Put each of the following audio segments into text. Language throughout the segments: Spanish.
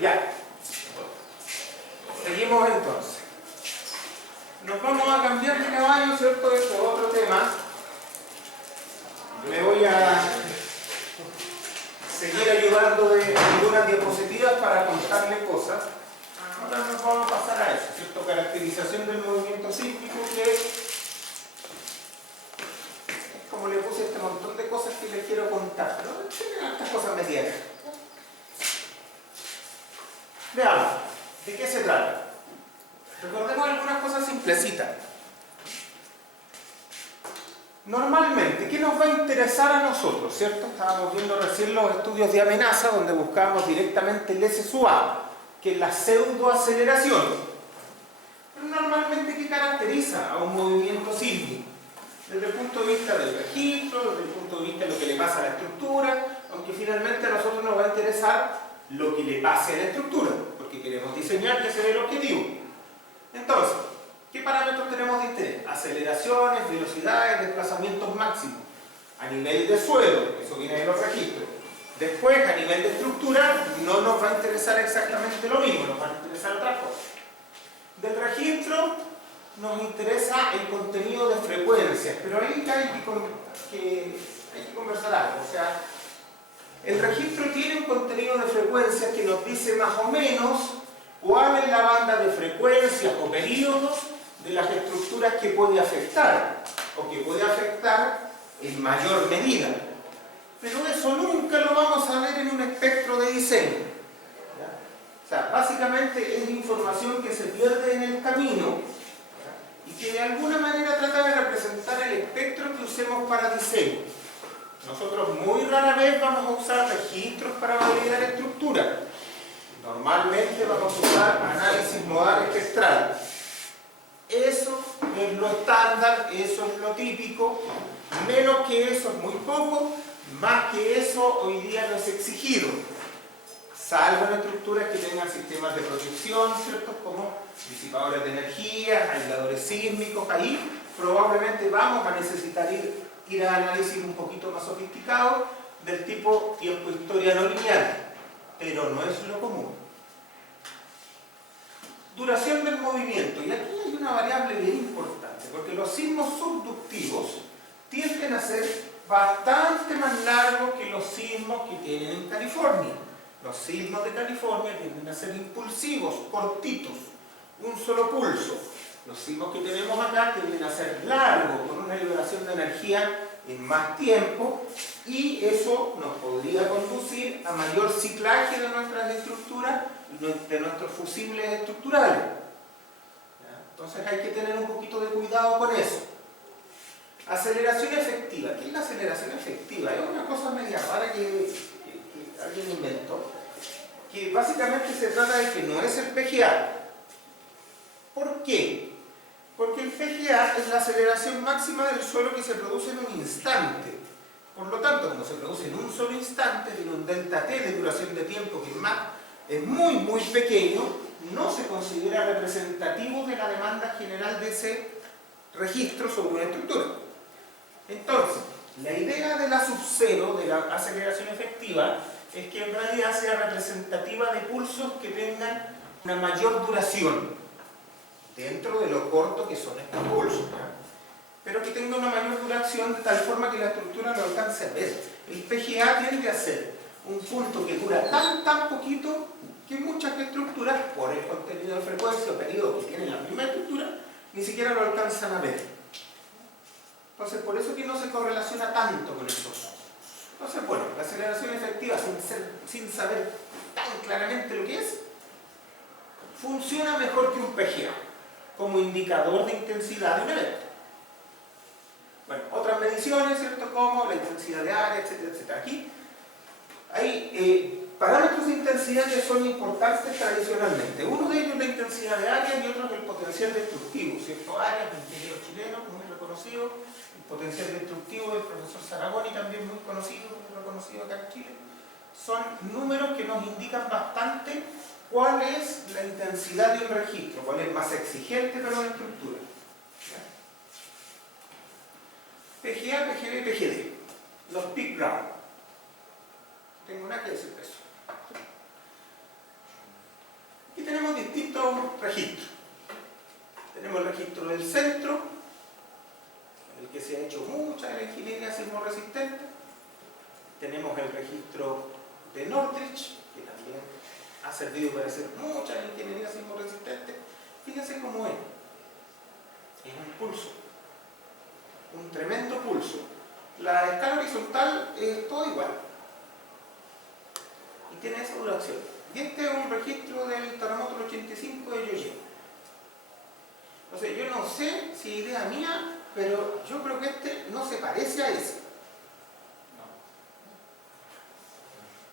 Ya. Seguimos entonces. Nos vamos a cambiar de caballo, ¿cierto? Esto es otro tema. Me voy a seguir ayudando de algunas diapositivas para contarle cosas. Ahora nos vamos a pasar a eso, ¿cierto? Caracterización del movimiento sísmico, que es como le puse este montón de cosas que les quiero contar, pero tienen estas cosas metidas. Veamos, ¿de qué se trata? Recordemos algunas cosas simplecitas. Normalmente, ¿qué nos va a interesar a nosotros? ¿Cierto? Estábamos viendo recién los estudios de amenaza donde buscábamos directamente el SSUA, que es la pseudoaceleración. Pero normalmente, ¿qué caracteriza a un movimiento sísmico? Desde el punto de vista del registro, desde el punto de vista de lo que le pasa a la estructura, aunque finalmente a nosotros nos va a interesar lo que le pase a la estructura, porque queremos diseñar que ese es el objetivo. Entonces, ¿qué parámetros tenemos de interés? Aceleraciones, velocidades, desplazamientos máximos. A nivel de suelo, eso viene de los registros. Después, a nivel de estructura, no nos va a interesar exactamente lo mismo, nos van a interesar otras cosas. Del registro, nos interesa el contenido de frecuencias, pero ahí hay que conversar algo. O sea, el registro tiene un contenido de frecuencias que nos dice más o menos cuál es la banda de frecuencias o periodos de las estructuras que puede afectar, o que puede afectar en mayor medida. Pero eso nunca lo vamos a ver en un espectro de diseño. ¿Ya? O sea, básicamente es información que se pierde en el camino, ¿ya? Y que de alguna manera trata de representar el espectro que usemos para diseño. Nosotros muy rara vez vamos a usar registros para validar estructuras. Normalmente vamos a usar análisis modal espectral. Eso es lo estándar, eso es lo típico. Menos que eso es muy poco, más que eso hoy día no es exigido. Salvo en estructuras que tengan sistemas de protección, ¿cierto? Como disipadores de energía, aisladores sísmicos. Ahí probablemente vamos a necesitar ir a análisis un poquito más sofisticados del tipo tiempo-historia no lineal, pero no es lo común. Duración del movimiento, y aquí hay una variable bien importante, porque los sismos subductivos tienden a ser bastante más largos que los sismos que tienen en California. Los sismos de California tienden a ser impulsivos, cortitos, un solo pulso. Los sismos que tenemos acá tienden a ser largos, con una liberación de energía en más tiempo, y eso nos podría conducir a mayor ciclaje de nuestras estructuras y de nuestros fusibles estructurales. ¿Ya? Entonces hay que tener un poquito de cuidado con eso. Aceleración efectiva. ¿Qué es la aceleración efectiva? Es una cosa media rara que alguien inventó, que básicamente se trata de que no es el PGA. ¿Por qué? Porque el PGA es la aceleración máxima del suelo que se produce en un instante. Por lo tanto, como se produce en un solo instante, tiene un delta T de duración de tiempo que es muy, muy pequeño, no se considera representativo de la demanda general de ese registro sobre una estructura. Entonces, la idea de la subcero, de la aceleración efectiva, es que en realidad sea representativa de pulsos que tengan una mayor duración, dentro de lo corto que son estos pulsos, ¿ya? Pero que tenga una mayor duración de tal forma que la estructura lo alcance a ver. El PGA tiende a ser un punto que dura tan poquito que muchas estructuras, por el contenido de frecuencia o periodo que tienen la misma estructura, ni siquiera lo alcanzan a ver. Entonces, por eso que no se correlaciona tanto con eso. Entonces, bueno, la aceleración efectiva, sin saber tan claramente lo que es, funciona mejor que un PGA como indicador de intensidad de un evento. Bueno, otras mediciones, ¿cierto? Como la intensidad de área, etcétera, etcétera. Aquí hay parámetros de intensidad que son importantes tradicionalmente. Uno de ellos es la intensidad de área y otro es el potencial destructivo, ¿cierto? Área, el ingeniero chileno, muy reconocido, el potencial destructivo del profesor Saragoni, también muy conocido, muy reconocido acá en Chile. Son números que nos indican bastante cuál es la intensidad de un registro, cuál es más exigente para una estructura. ¿Ya? PGA, PGB, PGD. Los peak ground. Tengo nada que decir de eso. Aquí tenemos distintos registros. Tenemos el registro del centro, en el que se ha hecho mucha de la ingeniería sismorresistente. Tenemos el registro de Northridge, que también ha servido para hacer mucha de la ingeniería sismorresistente. Fíjense cómo es. Es un pulso, un tremendo pulso. La escala horizontal es todo igual y tiene esa duración. Y este es un registro del terremoto del 85 de Yoyeo. Entonces, yo no sé si es idea mía, pero yo creo que este no se parece a ese.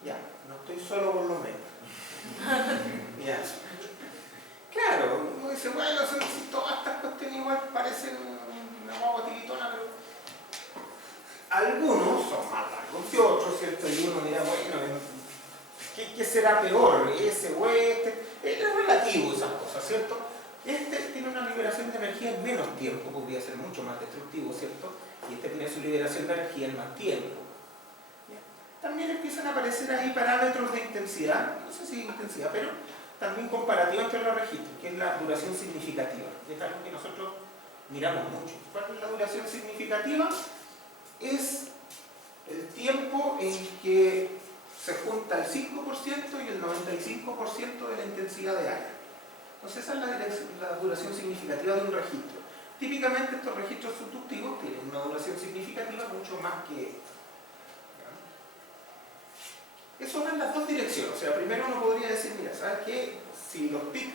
Ya, no estoy solo por lo menos. Ya. Claro, uno dice, bueno, si todas estas cuestiones igual parecen una guagua tiritona, pero algunos son más largos que otros, ¿cierto? Y uno dirá, bueno, ¿qué será peor? ¿Ese o este? Es relativo esas cosas, ¿cierto? Este tiene una liberación de energía en menos tiempo, podría ser mucho más destructivo, ¿cierto? Y este tiene su liberación de energía en más tiempo. También empiezan a aparecer ahí parámetros de intensidad, no sé si intensidad, pero también comparativa entre los registros, que es la duración significativa. Es algo que nosotros miramos mucho. ¿Cuál es la duración significativa? Es el tiempo en que se junta el 5% y el 95% de la intensidad de área. Entonces esa es la duración significativa de un registro. Típicamente estos registros subductivos tienen una duración significativa mucho más que eso va en las dos direcciones. O sea, primero uno podría decir, mira, ¿sabes qué? Si los PIC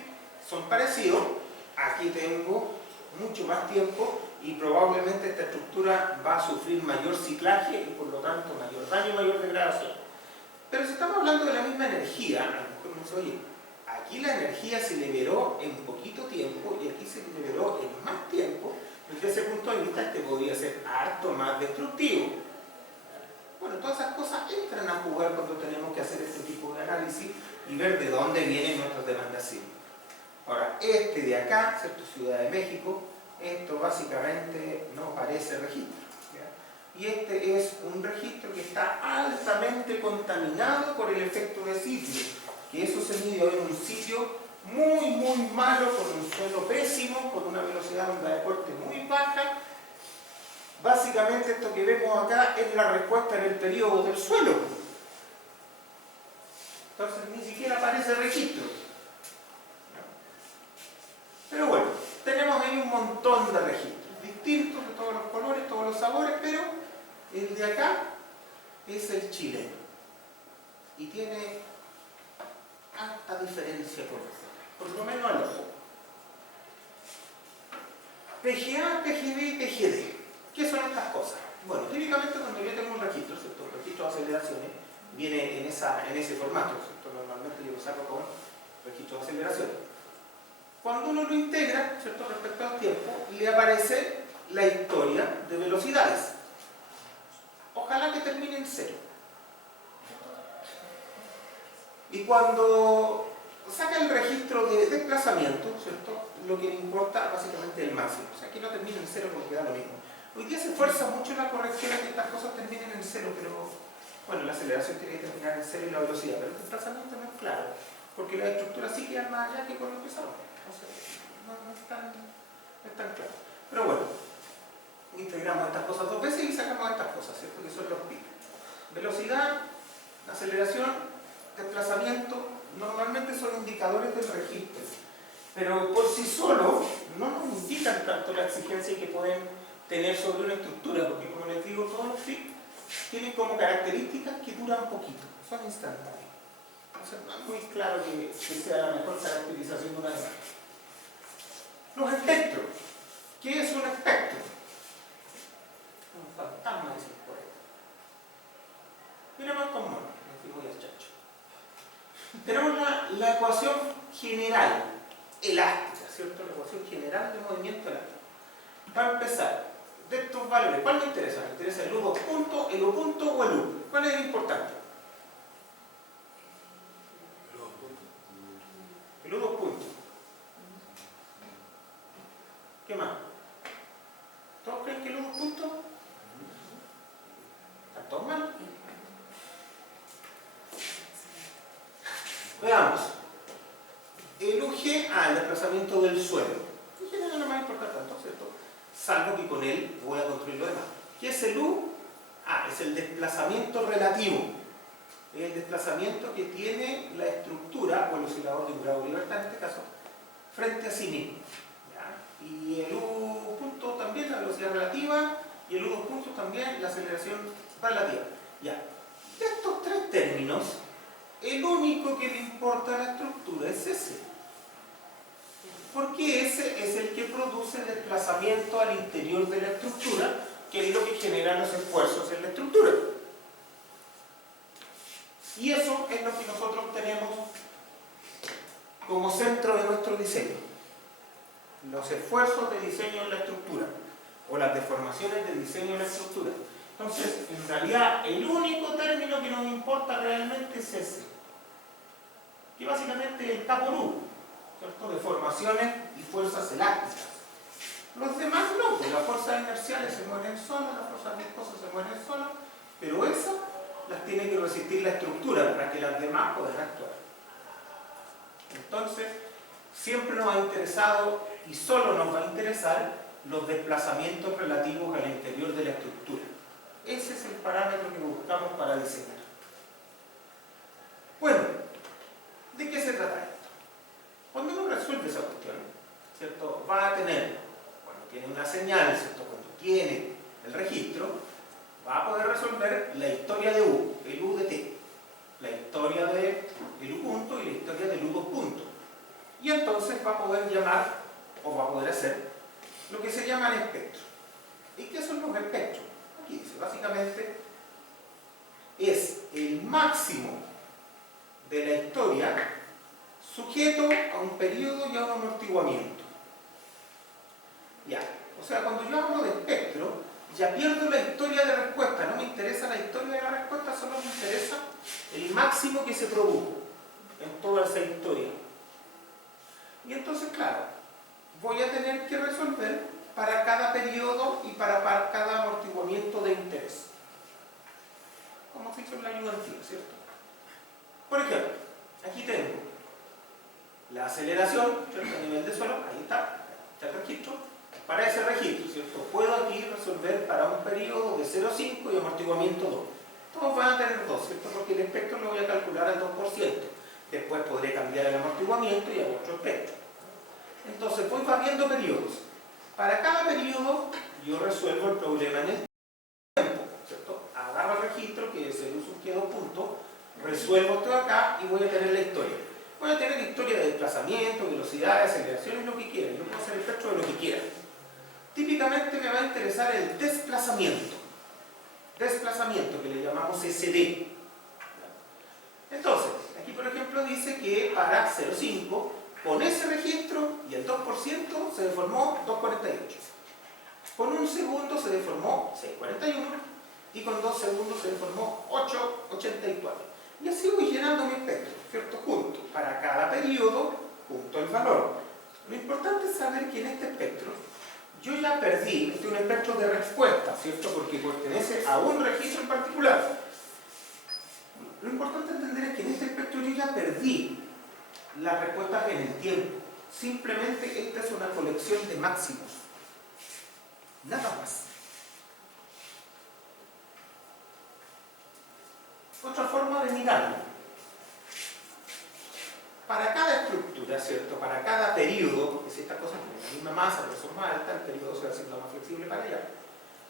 son parecidos, aquí tengo mucho más tiempo y probablemente esta estructura va a sufrir mayor ciclaje y por lo tanto mayor daño y mayor degradación. Pero si estamos hablando de la misma energía, a lo mejor uno dice, oye, aquí la energía se liberó en poquito tiempo y aquí se liberó en más tiempo. Desde ese punto de vista, este podría ser harto más destructivo. Bueno, todas esas cosas entran a jugar cuando tenemos que hacer este tipo de análisis y ver de dónde vienen nuestras demandas sísmicas. Ahora, este de acá, ¿cierto? Ciudad de México, esto básicamente no parece registro. ¿Ya? Y este es un registro que está altamente contaminado por el efecto de sitio, que eso se midió en un sitio muy malo, con un suelo pésimo, con una velocidad de onda de corte muy baja. Básicamente esto que vemos acá es la respuesta en el periodo del suelo. Entonces ni siquiera aparece registro. Pero bueno, tenemos ahí un montón de registros, distintos de todos los colores, todos los sabores, pero el de acá es el chileno. Y tiene alta diferencia por lo menos al ojo. PGA, PGB y PGD. ¿Qué son estas cosas? Bueno, típicamente cuando yo tengo un registro, ¿cierto? Un registro de aceleraciones viene en ese formato, ¿cierto? Normalmente yo lo saco con registro de aceleraciones. Cuando uno lo integra, ¿cierto? Respecto al tiempo, le aparece la historia de velocidades. Ojalá que termine en 0. Y cuando saca el registro de desplazamiento, ¿cierto? Lo que le importa básicamente es el máximo. O sea, que no termine en 0 porque da lo mismo. Hoy día se esfuerza mucho la corrección de que estas cosas terminen en 0, pero bueno, la aceleración tiene que terminar en 0 y la velocidad, pero el desplazamiento no es claro, porque las estructuras sí quedan más allá que cuando empezaron. O sea, no es tan claro. Pero bueno, integramos estas cosas dos veces y sacamos estas cosas, ¿cierto? Que son los PIC. Velocidad, aceleración, desplazamiento, normalmente son indicadores del registro, pero por sí solos no nos indican tanto la exigencia que pueden tener sobre una estructura, porque como les digo, todos los PIC tienen como características que duran poquito, son instantáneos. Entonces no es muy claro que sea la mejor caracterización de una demanda. Los espectros. ¿Qué es un espectro? Un fantasma, dicen por ahí. Miremos estos monos, les voy al chacho. Tenemos la ecuación general, elástica, ¿cierto? La ecuación general de movimiento elástico. Para empezar, de estos valores, ¿cuál me interesa? ¿Me interesa el U2 punto, el U punto o el U? ¿Cuál es el importante? El U2 punto. ¿Qué más? ¿Todos creen que el U2 punto? ¿Están todos mal? Veamos. El UG, el desplazamiento del suelo. En general no me importa tanto, ¿cierto? Salvo que con él voy a construir lo demás. ¿Qué es el U? Es el desplazamiento relativo. Es el desplazamiento que tiene la estructura, o el oscilador de un grado de libertad en este caso, frente a sí mismo. ¿Ya? Y el U punto también la velocidad relativa, y el U2 puntos también la aceleración relativa. Ya. De estos tres términos, el único que le importa a la estructura es ese. Porque ese es el que produce el desplazamiento al interior de la estructura, que es lo que genera los esfuerzos en la estructura. Y eso es lo que nosotros tenemos como centro de nuestro diseño. Los esfuerzos de diseño en la estructura, o las deformaciones de diseño en la estructura. Entonces, en realidad, el único término que nos importa realmente es ese, que básicamente está por U, ¿cierto? Deformaciones y fuerzas elásticas. Los demás no, pues las fuerzas inerciales se mueven solas, las fuerzas viscosas se mueven solas, pero esas las tiene que resistir la estructura para que las demás puedan actuar. Entonces, siempre nos ha interesado y solo nos va a interesar los desplazamientos relativos al interior de la estructura. Ese es el parámetro que buscamos para diseñar. Bueno, ¿de qué se trata esto? Cuando uno resuelve esa cuestión, ¿cierto? Va a tener, cuando tiene una señal, ¿cierto? Cuando tiene el registro, va a poder resolver la historia de U, el U de T, la historia del U punto y la historia del U2 punto. Y entonces va a poder llamar, o va a poder hacer, lo que se llaman espectros. ¿Y qué son los espectros? Aquí dice, básicamente, es el máximo de la historia sujeto a un periodo y a un amortiguamiento. Ya, o sea, cuando yo hablo de espectro, ya pierdo la historia de respuesta, no me interesa la historia de la respuesta, solo me interesa el máximo que se produjo en toda esa historia. Y entonces, claro, voy a tener que resolver para cada periodo y para cada amortiguamiento de interés. Como se hizo en la ayuda antigua, ¿cierto? Por ejemplo, aquí tengo la aceleración, ¿cierto? A nivel de suelo, ahí está el registro. Para ese registro, ¿cierto? Puedo aquí resolver para un periodo de 0,5 y amortiguamiento 2. Todos van a tener 2, ¿cierto? Porque el espectro lo voy a calcular al 2%. Después podré cambiar el amortiguamiento y a otro espectro. Entonces voy variando periodos. Para cada periodo yo resuelvo el problema en el tiempo, ¿cierto? Agarro el registro, que es el uso que 2 puntos, resuelvo esto de acá y voy a tener la historia. Voy a tener la historia de desplazamiento, velocidades, aceleraciones, lo que quiera. Yo puedo hacer el espectro de lo que quiera. Típicamente me va a interesar el desplazamiento. Desplazamiento, que le llamamos SD. Entonces, aquí por ejemplo dice que para 0,5, con ese registro y el 2% se deformó 2,48. Con un segundo se deformó 6,41 y con 2 segundos se deformó 8,84. Y así voy llenando mi espectro, ¿cierto? Junto. Para cada periodo, junto el valor. Lo importante es saber que en este espectro yo ya perdí, este es un espectro de respuesta, ¿cierto? Porque pertenece a un registro en particular. Lo importante entender es que en este espectro yo ya perdí las respuestas en el tiempo. Simplemente esta es una colección de máximos. Nada más. Otra forma de mirarlo. Para cada estructura, ¿cierto? Para cada periodo, porque si estas cosas tienen la misma masa, pero son más altas, el periodo se va haciendo más flexible para allá,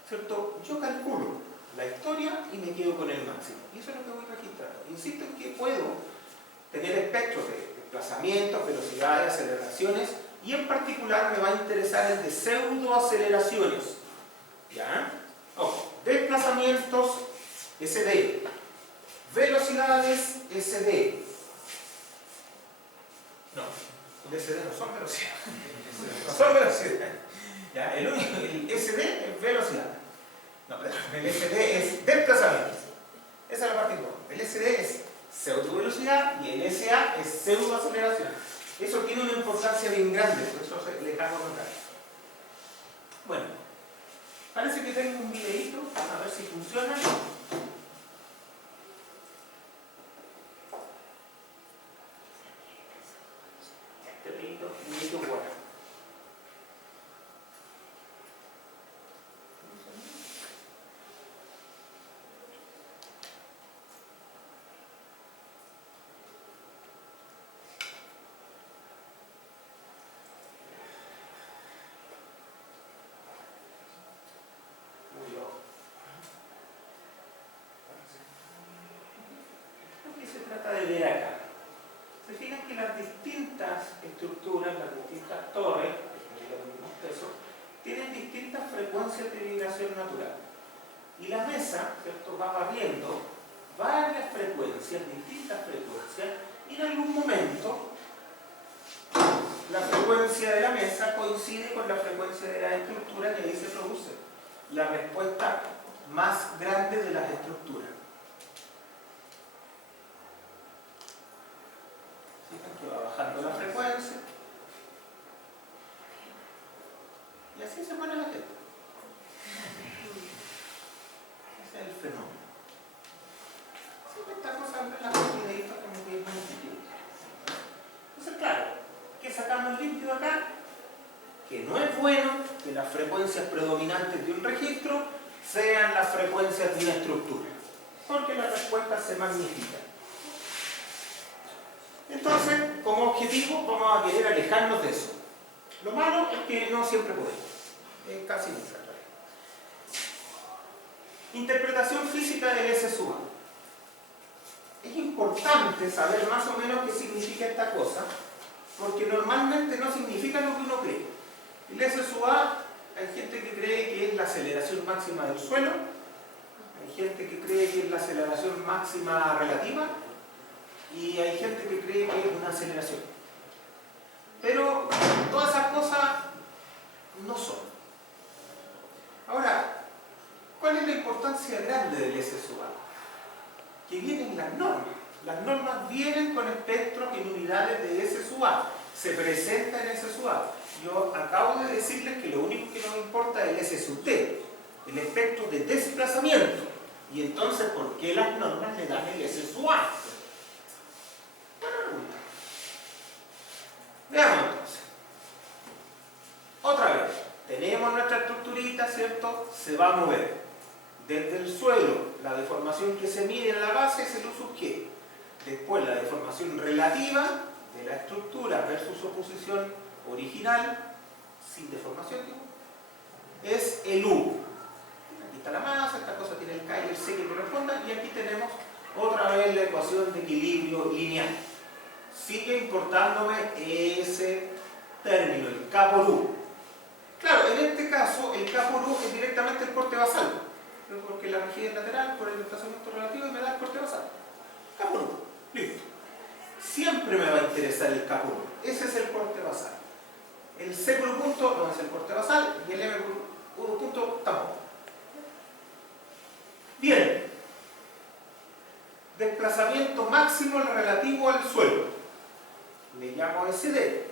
¿cierto? Yo calculo la historia y me quedo con el máximo. Y eso es lo que voy registrando. Insisto en que puedo tener espectros de desplazamientos, velocidades, aceleraciones, y en particular me va a interesar el de pseudoaceleraciones. ¿Ya? Ojo, desplazamientos SD, velocidades SD. No, el SD no son velocidades. No son velocidades. ¿Ya? El SD es velocidad. No, pero el SD es desplazamientos. Esa es la parte importante. El SD es pseudo-velocidad y el SA es pseudo-aceleración. Eso tiene una importancia bien grande, por eso les hago notar. Bueno, parece que tengo un videíto, a ver si funciona. de ver acá. Se fijan que las distintas estructuras, las distintas torres, tienen distintas frecuencias de vibración natural. Y la mesa, ¿cierto?, va barriendo varias frecuencias, distintas frecuencias, y en algún momento la frecuencia de la mesa coincide con la frecuencia de la estructura, y ahí se produce la respuesta más grande de las estructuras. Fijan que va bajando la frecuencia y así se pone la gente. Ese es el fenómeno. Siempre esta cosa en las videitas como que es muy difícil. Entonces, claro, ¿qué sacamos limpio acá? Que no es bueno que las frecuencias predominantes de un registro sean las frecuencias de una estructura, porque las respuestas se magnifican. Entonces, como objetivo, vamos a querer alejarnos de eso. Lo malo es que no siempre podemos, es casi nunca. Interpretación física del S sub A. Es importante saber más o menos qué significa esta cosa, porque normalmente no significa lo que uno cree. El S sub A, hay gente que cree que es la aceleración máxima del suelo, hay gente que cree que es la aceleración máxima relativa, y hay gente que cree que es una aceleración. Pero todas esas cosas no son. Ahora, ¿cuál es la importancia grande del S sub A? Que vienen las normas. Las normas vienen con espectros en unidades de S sub A. Se presenta en S sub A. Yo acabo de decirles que lo único que nos importa es el S sub T, el espectro de desplazamiento. Y entonces, ¿por qué las normas le dan el S sub A? Buena pregunta. Veamos entonces. Otra vez, tenemos nuestra estructurita, ¿cierto? Se va a mover. Desde el suelo, la deformación que se mide en la base es el U sub G. Después, la deformación relativa de la estructura versus su posición original, sin deformación, es el U. Aquí está la masa, esta cosa tiene el K y el C que correspondan, y aquí tenemos otra vez la ecuación de equilibrio lineal. Sigue importándome ese término, el K por U. Claro, en este caso, el K por U es directamente el corte basal, porque la rigidez lateral por el desplazamiento relativo y me da el corte basal. K por U, listo. Siempre me va a interesar el K por U. Ese es el corte basal. El C por U punto no es el corte basal y el M por U punto tampoco. Bien. Desplazamiento máximo relativo al suelo. Le llamo SD.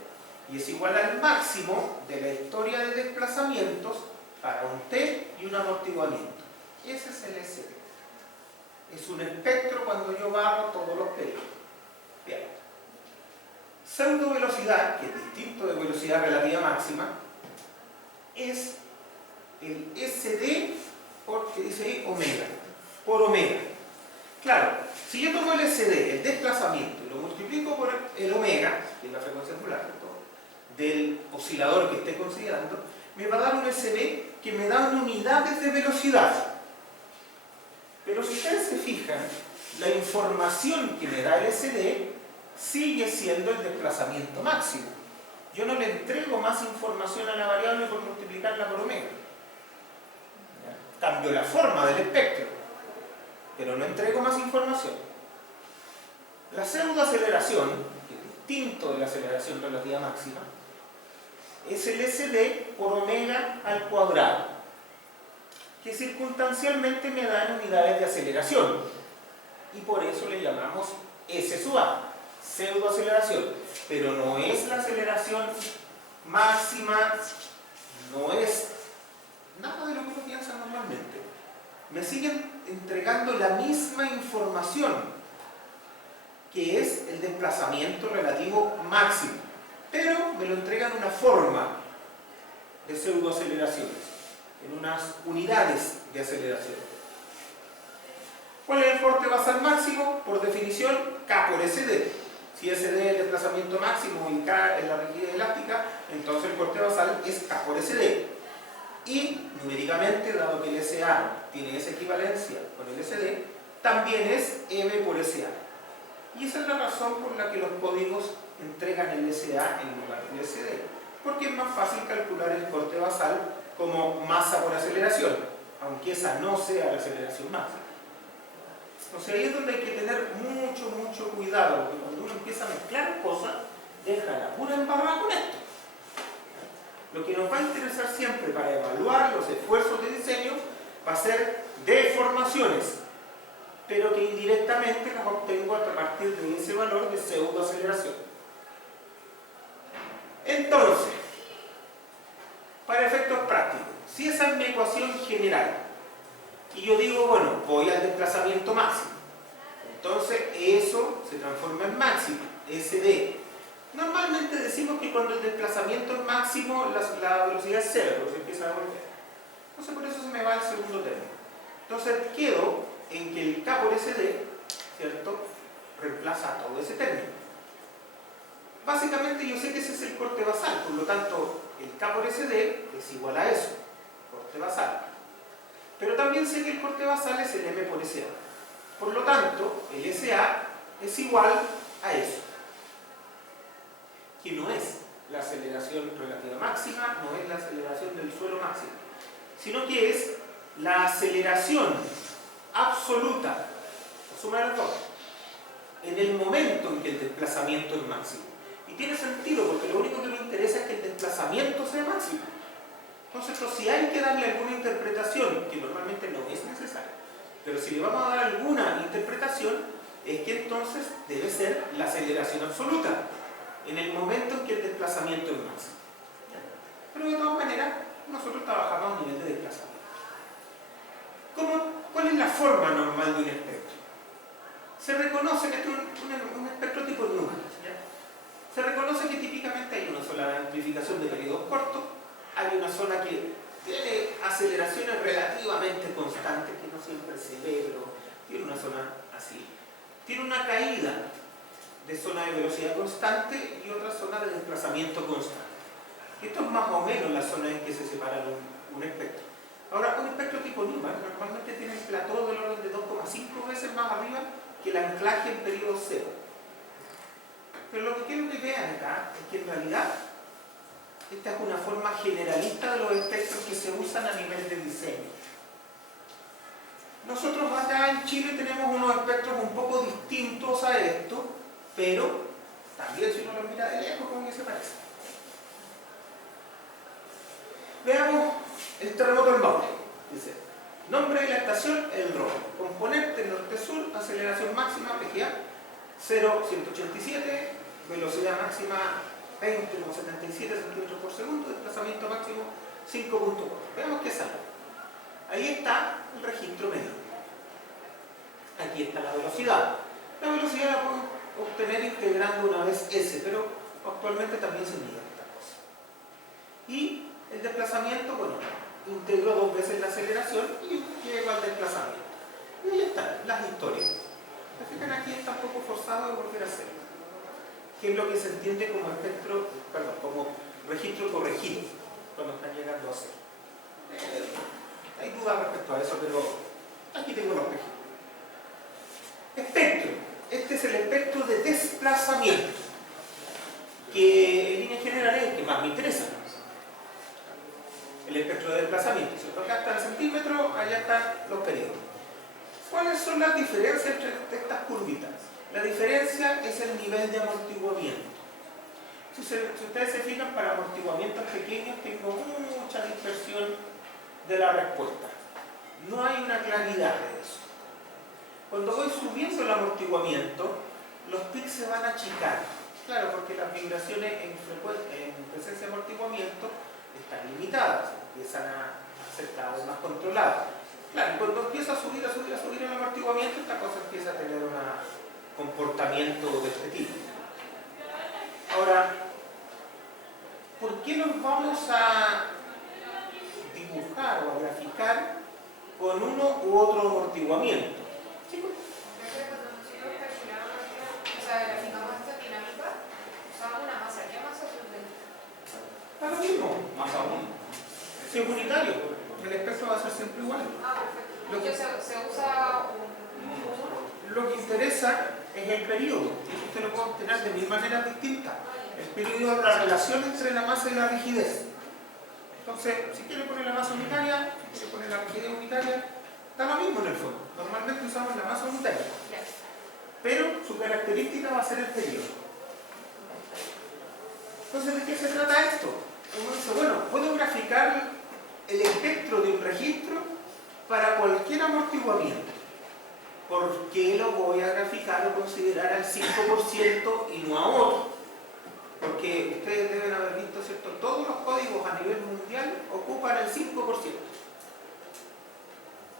Y es igual al máximo de la historia de desplazamientos para un T y un amortiguamiento. Ese es el SD. Es un espectro cuando yo barro todos los periodos. Bien. Pseudo velocidad, que es distinto de velocidad relativa máxima, es el SD porque dice ahí omega, por omega. Claro, si yo tomo el SD, el desplazamiento, y lo multiplico por el omega, que es la frecuencia angular del oscilador que esté considerando, me va a dar un SD que me da unidades de velocidad. Pero si ustedes se fijan, la información que me da el SD sigue siendo el desplazamiento máximo. Yo no le entrego más información a la variable por multiplicarla por omega. Cambio la forma del espectro, pero no entrego más información. La pseudoaceleración, que es distinto de la aceleración relativa máxima, es el SD por omega al cuadrado, que circunstancialmente me dan unidades de aceleración, y por eso le llamamos S sub A, pseudoaceleración, pero no es la aceleración máxima, no es nada de lo que uno piensa normalmente. Me siguen entregando la misma información, que es el desplazamiento relativo máximo, pero me lo entregan en una forma de pseudoaceleraciones, en unas unidades de aceleración. ¿Cuál es el corte basal máximo? Por definición, K por SD. Si SD es el desplazamiento máximo y K es la rigidez elástica, entonces el corte basal es K por SD. Y numéricamente, dado que el SA tiene esa equivalencia con el SD, también es M por SA. Y esa es la razón por la que los códigos entregan el SA en lugar del SD, porque es más fácil calcular el corte basal como masa por aceleración, aunque esa no sea la aceleración máxima. Entonces ahí es donde hay que tener mucho cuidado, porque cuando uno empieza a mezclar cosas, deja la pura embarrada con esto. Lo que nos va a interesar siempre para evaluar los esfuerzos de diseño va a ser deformaciones, pero que indirectamente las obtengo a partir de ese valor de pseudoaceleración. Entonces, para efectos prácticos, si esa es mi ecuación general, y yo digo, bueno, voy al desplazamiento máximo, entonces eso se transforma en máximo, SD. Normalmente decimos que cuando el desplazamiento es máximo, la velocidad es cero, pero se empieza a volver. Entonces por eso se me va el segundo término. Entonces quedo en que el K por SD, ¿cierto?, reemplaza todo ese término. Básicamente yo sé que ese es el corte basal, por lo tanto el K por SD es igual a eso, corte basal. Pero también sé que el corte basal es el M por SA. Por lo tanto, el SA es igual a eso, que no es la aceleración relativa máxima, no es la aceleración del suelo máximo, sino que es la aceleración absoluta, la suma de las dos, en el momento en que el desplazamiento es máximo. Y tiene sentido, porque lo único que me interesa es que el desplazamiento sea máximo. Entonces, si hay que darle alguna interpretación, que normalmente no es necesaria, pero si le vamos a dar alguna interpretación, es que entonces debe ser la aceleración absoluta, en el momento en que el desplazamiento es máximo. Pero de todas maneras, nosotros trabajamos a nivel de desplazamiento. ¿Cuál es la forma normal de un espectro? Se reconoce que es un espectro tipo Newman. Se reconoce que típicamente hay una sola amplificación de periodos cortos, hay una zona que tiene aceleraciones relativamente constantes, que no siempre se ve, pero tiene una zona así. Tiene una caída de zona de velocidad constante y otra zona de desplazamiento constante. Esto es más o menos la zona en que se separa un espectro. Ahora, un espectro tipo Newman normalmente tiene el plató del orden de 2,5 veces más arriba que el anclaje en periodo cero. Pero lo que quiero que vean acá es que en realidad esta es una forma generalista de los espectros que se usan a nivel de diseño. Nosotros acá en Chile tenemos unos espectros un poco distintos a esto, pero también si uno los mira de lejos, como que se parece. Veamos el terremoto del Maule. Dice, nombre de la estación, el Roble. Componente norte-sur, aceleración máxima, PGA, 0,187, velocidad máxima 20,77 centímetros por segundo, desplazamiento máximo 5,4. Veamos qué sale. Ahí está el registro medio. Aquí está la velocidad. La velocidad la podemos obtener integrando una vez S, pero actualmente también se mide esta cosa. Y el desplazamiento, bueno, integro dos veces la aceleración y llego al desplazamiento. Y ahí están las historias. ¿Se fijan? Aquí está un poco forzado de volver a hacerlo, que es lo que se entiende como espectro, perdón, como registro corregido, cuando están llegando a cero. Hay dudas respecto a eso, pero aquí tengo los registros. Espectro. Este es el espectro de desplazamiento, que en línea general es el que más me interesa. El espectro de desplazamiento. Acá está el centímetro, allá están los periodos. ¿Cuáles son las diferencias entre estas curvitas? La diferencia es el nivel de amortiguamiento. Si ustedes se fijan, para amortiguamientos pequeños tengo mucha dispersión de la respuesta. No hay una claridad de eso. Cuando voy subiendo el amortiguamiento, los pics se van a achicar. Claro, porque las vibraciones en presencia de amortiguamiento están limitadas, empiezan a ser cada vez más controladas. Claro, y cuando empieza a subir el amortiguamiento, esta cosa empieza a tener un comportamiento de este tipo. Ahora, ¿por qué nos vamos a dibujar o a graficar con uno u otro amortiguamiento? ¿Chicos? Para lo mismo, más aún. Si es unitario, el espectro va a ser siempre igual. Ah, perfecto. Se usa un... Lo que interesa es el periodo. Y usted lo puede obtener de mil maneras distintas. El periodo es la relación entre la masa y la rigidez. Entonces, si quiere poner la masa unitaria, si quiere poner la rigidez unitaria, da lo mismo en el fondo. Normalmente usamos la masa unitaria. Pero su característica va a ser el periodo. Entonces, ¿de qué se trata esto? Uno dice, bueno, puedo graficar el espectro de un registro para cualquier amortiguamiento. ¿Por qué lo voy a graficar o considerar al 5% y no a otro? Porque ustedes deben haber visto, ¿cierto? Todos los códigos a nivel mundial ocupan el 5%.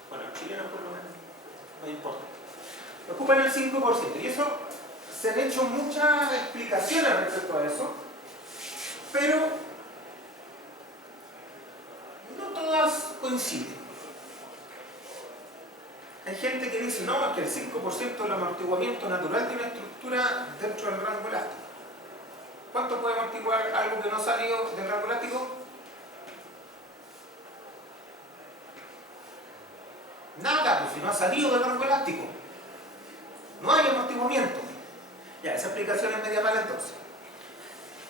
Bueno, los chilenos por lo menos, no importa. Ocupan el 5%. Y eso, se han hecho muchas explicaciones respecto a eso, pero no todas coinciden. Hay gente que dice, no, es que el 5% del amortiguamiento natural de una estructura dentro del rango elástico. ¿Cuánto puede amortiguar algo que no salió del rango elástico? Nada, pues si no ha salido del rango elástico. No hay amortiguamiento. Ya, esa explicación es media mala entonces.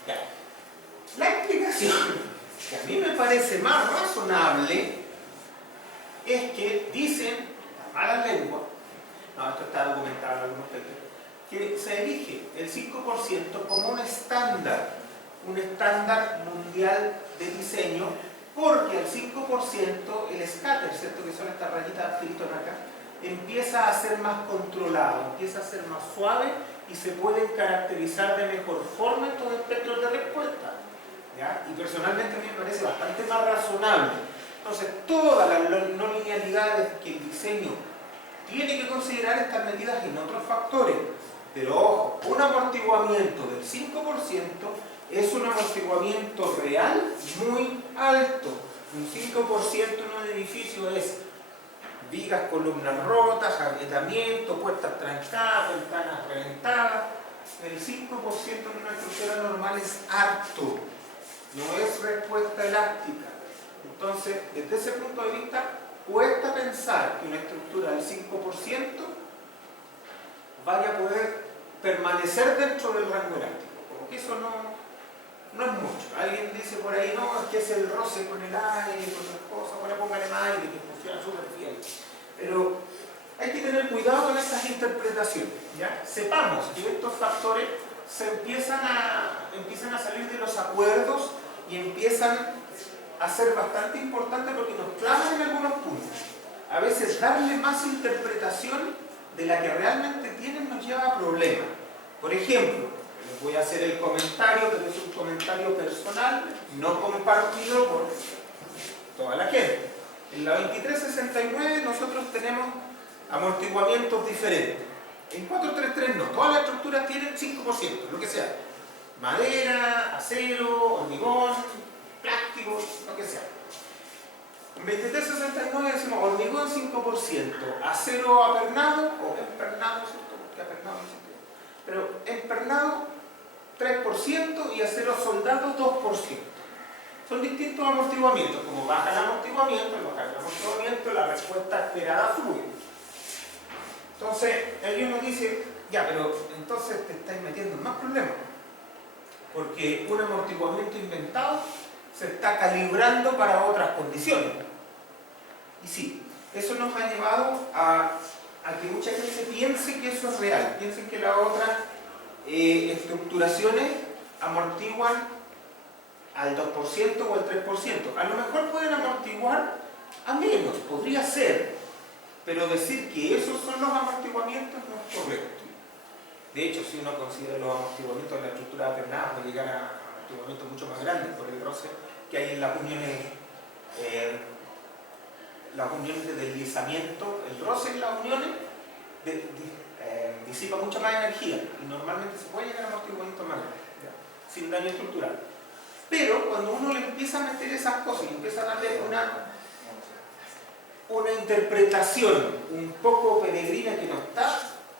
Ya. La explicación que a mí me parece más razonable es que dicen, a la lengua, no, esto está documentado en algunos papers, que se elige el 5% como un estándar mundial de diseño, porque al 5% el scatter, ¿cierto? Que son estas rayitas filitos acá, empieza a ser más controlado, empieza a ser más suave y se pueden caracterizar de mejor forma estos espectros de respuesta. ¿Ya? Y personalmente a mí me parece bastante más razonable. Entonces, todas las no linealidades que el diseño tiene que considerar están metidas en otros factores. Pero ojo, un amortiguamiento del 5% es un amortiguamiento real muy alto. Un 5% en un edificio es vigas, columnas rotas, agrietamiento, puertas trancadas, ventanas reventadas. El 5% en una estructura normal es harto, no es respuesta elástica. Entonces, desde ese punto de vista, cuesta pensar que una estructura del 5% vaya a poder permanecer dentro del rango elástico. Como que eso no es mucho. Alguien dice por ahí, no, es que es el roce con el aire, con las cosas, ahora póngale más aire, que funciona súper fiel. Pero hay que tener cuidado con estas interpretaciones. ¿Ya? Sepamos que estos factores se empiezan a salir de los acuerdos y empiezan a ser bastante importantes porque nos clavan en algunos puntos. A veces darle más interpretación de la que realmente tienen nos lleva a problemas. Por ejemplo, les voy a hacer el comentario, pero es un comentario personal, no compartido por toda la gente. En la 2369 nosotros tenemos amortiguamientos diferentes. En 433 no, todas las estructuras tienen 5%, lo que sea. Madera, acero, hormigón, plástico, lo que sea. En 2369 decimos hormigón 5%, acero apernado o empernado, ¿cierto? Porque apernado no existe. Pero empernado 3% y acero soldado 2%. Son distintos amortiguamientos. Como baja el amortiguamiento, la respuesta esperada fluye. Entonces, ahí uno dice, ya, pero entonces te estáis metiendo en más problemas. Porque un amortiguamiento inventado se está calibrando para otras condiciones. Y sí, eso nos ha llevado a que mucha gente piense que eso es real, piensen que las otras estructuraciones amortiguan al 2% o al 3%. A lo mejor pueden amortiguar a menos, podría ser, pero decir que esos son los amortiguamientos no es correcto. De hecho, si uno considera los amortiguamientos de la estructura apernada, puede llegar a amortiguamientos mucho más grandes por el roce que hay en las uniones de deslizamiento. El roce en las uniones disipa mucha más energía y normalmente se puede llegar a amortiguamientos más grandes, ¿ya? Sin daño estructural. Pero cuando uno le empieza a meter esas cosas y empieza a darle una interpretación un poco peregrina que no está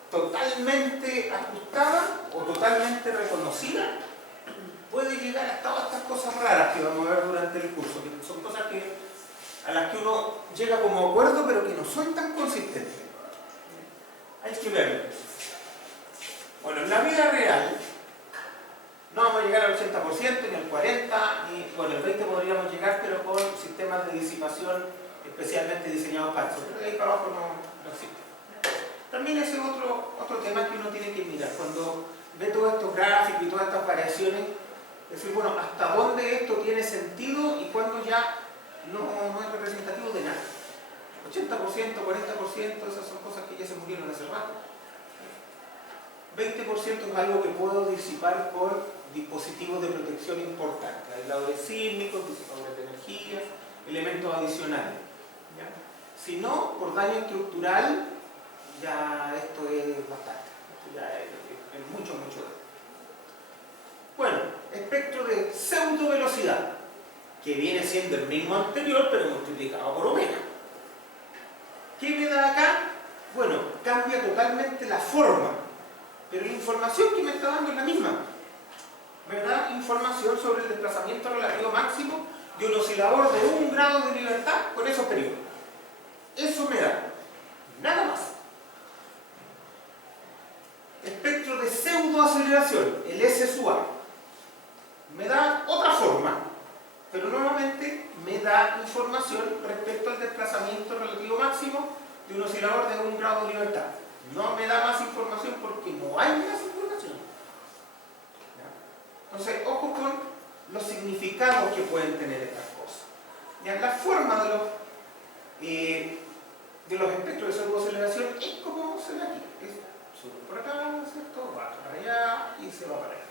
totalmente ajustada o totalmente reconocida, puede llegar a todas estas cosas raras que vamos a ver durante el curso, que son cosas a las que uno llega como acuerdo pero que no son tan consistentes. Hay que verlo. Bueno, en la vida real no vamos a llegar al 80%, ni al 40%, ni bueno, el 20% podríamos llegar, pero con sistemas de disipación especialmente diseñados para eso. Pero de ahí para abajo no existe. También ese es otro tema que uno tiene que mirar. Cuando ve todos estos gráficos y todas estas variaciones, decir, bueno, hasta dónde esto tiene sentido y cuándo ya no es representativo de nada. 80%, 40%, esas son cosas que ya se murieron hace rato. 20% es algo que puedo disipar por dispositivos de protección importantes, aisladores sísmicos, disipadores de energía, elementos adicionales. ¿Ya? Si no, por daño estructural, ya esto es bastante, esto ya es mucho daño. Bueno, espectro de pseudo velocidad, que viene siendo el mismo anterior, pero multiplicado por omega. ¿Qué me da acá? Bueno, cambia totalmente la forma, pero la información que me está dando es la misma. Me da información sobre el desplazamiento relativo máximo de un oscilador de 1 grado de libertad con esos periodos. Eso me da, nada más. Espectro de pseudoaceleración, el S sub A, me da otra forma, pero nuevamente me da información respecto al desplazamiento relativo máximo de un oscilador de 1 grado de libertad. No me da más información porque no hay más información. ¿Ya? Entonces, ojo con los significados que pueden tener estas cosas. ¿Ya? La forma de los espectros de pseudoaceleración es como se ve aquí. Sube por acá, ¿cierto? Va para allá y se va para allá.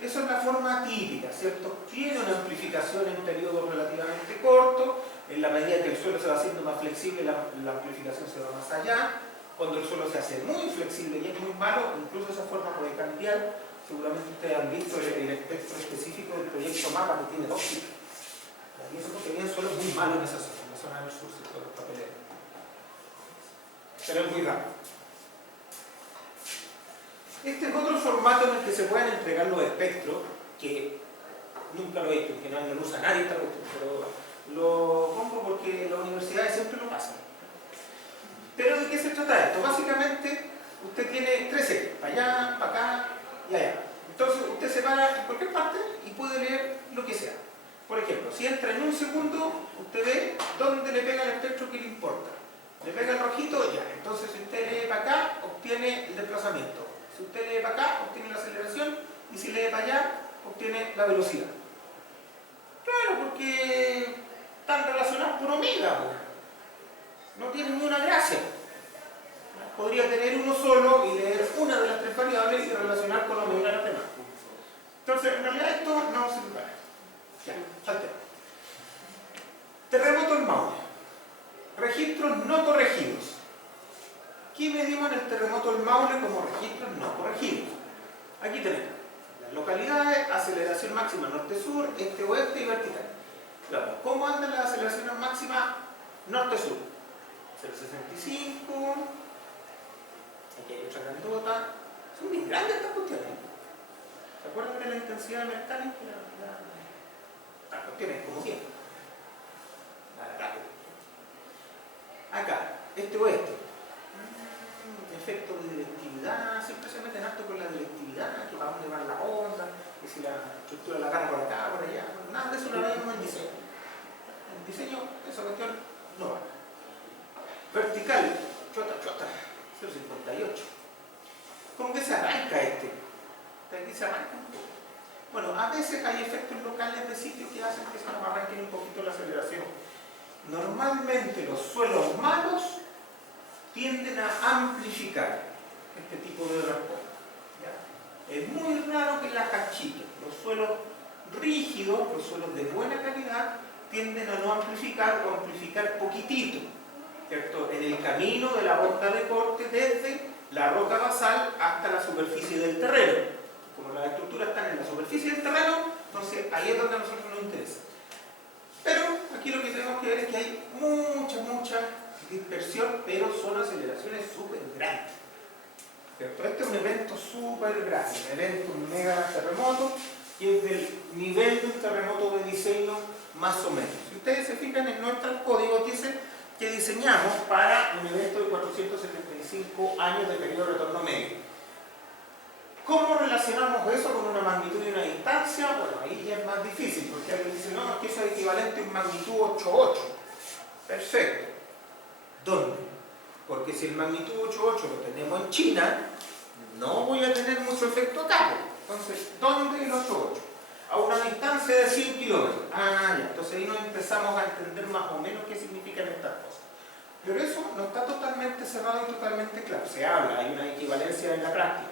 Eso es la forma típica, ¿cierto? Tiene una amplificación en periodos relativamente cortos, en la medida que el suelo se va haciendo más flexible, la amplificación se va más allá. Cuando el suelo se hace muy flexible y es muy malo, incluso esa forma puede cambiar. Seguramente ustedes han visto el espectro específico del proyecto MAPA, que tiene 2 ciclos. Y eso porque había suelos muy malos en esa zona del sur, sector de los papeleros. Pero es muy raro. Este es otro formato en el que se pueden entregar los espectros, que nunca lo he visto, que no lo usa nadie esta cuestión, pero lo pongo porque las universidades siempre lo pasan. Pero ¿de qué se trata esto? Básicamente, usted tiene 3 ejes, para allá, para acá y allá. Entonces, usted se para en cualquier parte y puede leer lo que sea. Por ejemplo, si entra en 1 segundo, usted ve dónde le pega el espectro que le importa. Le pega el rojito, ya. Entonces, si usted lee para acá, obtiene el desplazamiento. Si usted lee para acá, obtiene la aceleración. Y si lee para allá, obtiene la velocidad. Claro, porque están relacionados por omega. No tiene ninguna gracia. Podría tener uno solo y leer una de las 3 variables y relacionar con omega las demás. Entonces, en realidad esto no se puede. Ya, saltemos. Terremoto en Maule. Registros no corregidos. ¿Qué medimos en el terremoto del Maule como registros no corregidos? Aquí tenemos las localidades, aceleración máxima norte-sur, este-oeste y vertical. Claro, ¿cómo andan las aceleraciones máximas norte-sur? 0,65, aquí hay otra grandota. Son bien grandes estas cuestiones. ¿Se acuerdan de la intensidad de Mercalli? Estas cuestiones como siempre. Acá, este-oeste. Efecto de directividad, siempre se meten harto con la directividad, que para dónde va la onda, que si la estructura la agarra por acá, por allá. Nada de eso lo vemos en diseño. En diseño, esa cuestión no va. Vertical, chota, 0,58. ¿Cómo que se arranca este? ¿De aquí se arranca un poco? Bueno, a veces hay efectos locales de sitio que hacen que se nos arranquen un poquito la aceleración. Normalmente los suelos malos tienden a amplificar este tipo de respuesta. ¿Ya? Es muy raro que las cachitos, los suelos rígidos, los suelos de buena calidad, tienden a no amplificar o amplificar poquitito, ¿cierto? En el camino de la banda de corte desde la roca basal hasta la superficie del terreno. Como las estructuras están en la superficie del terreno, entonces ahí es donde a nosotros nos interesa. Pero aquí lo que tenemos que ver es que hay mucha dispersión, pero son aceleraciones súper grandes. ¿Cierto? Este es un evento súper grande, un evento, un mega terremoto, que es del nivel de un terremoto de diseño más o menos. Si ustedes se fijan en nuestro código, dice que diseñamos para un evento de 475 años de periodo de retorno medio. ¿Cómo relacionamos eso con una magnitud y una distancia? Bueno, ahí ya es más difícil, porque alguien dice, no, es que eso es equivalente a un magnitud 8,8. Perfecto. ¿Dónde? Porque si el magnitud 8,8 lo tenemos en China, no voy a tener mucho efecto acá. Entonces, ¿dónde el 8,8? A una distancia de 100 kilómetros. Ah, ya. Entonces ahí nos empezamos a entender más o menos qué significan estas cosas. Pero eso no está totalmente cerrado y totalmente claro. Se habla, hay una equivalencia en la práctica.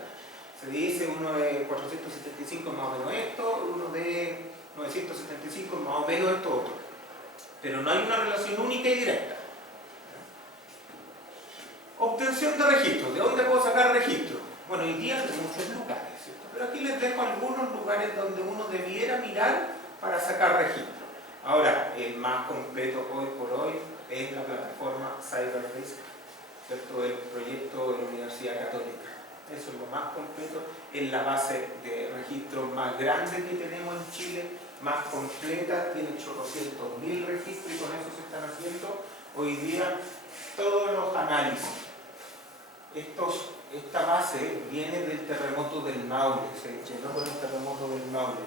Se dice uno de 475 más o menos esto, uno de 975 más o menos esto otro. Pero no hay una relación única y directa. Obtención de registros. ¿De dónde puedo sacar registros? Bueno, hoy día hay muchos lugares, ¿cierto? Pero aquí les dejo algunos lugares donde uno debiera mirar para sacar registros. Ahora, el más completo hoy por hoy es la plataforma CyberRisk, ¿cierto? El proyecto de la Universidad Católica. Eso es lo más completo, es la base de registros más grande que tenemos en Chile, más completa, tiene 800.000 registros y con eso se están haciendo hoy día todos los análisis. Esta base viene del terremoto del Maule, se llenó con el terremoto del Maule,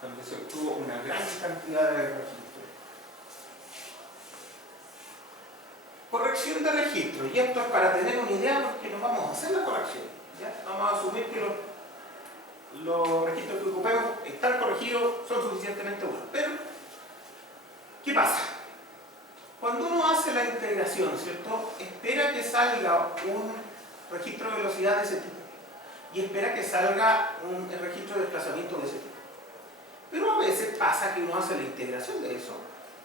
donde se obtuvo una gran cantidad de registros. Corrección de registros, y esto es para tener una idea porque no vamos a hacer la corrección. ¿Ya? Vamos a asumir que los registros que ocupemos están corregidos, son suficientemente buenos. Pero, ¿qué pasa? Cuando uno hace la integración, ¿cierto? Espera que salga un registro de velocidad de ese tipo y espera que salga un registro de desplazamiento de ese tipo. Pero a veces pasa que uno hace la integración de eso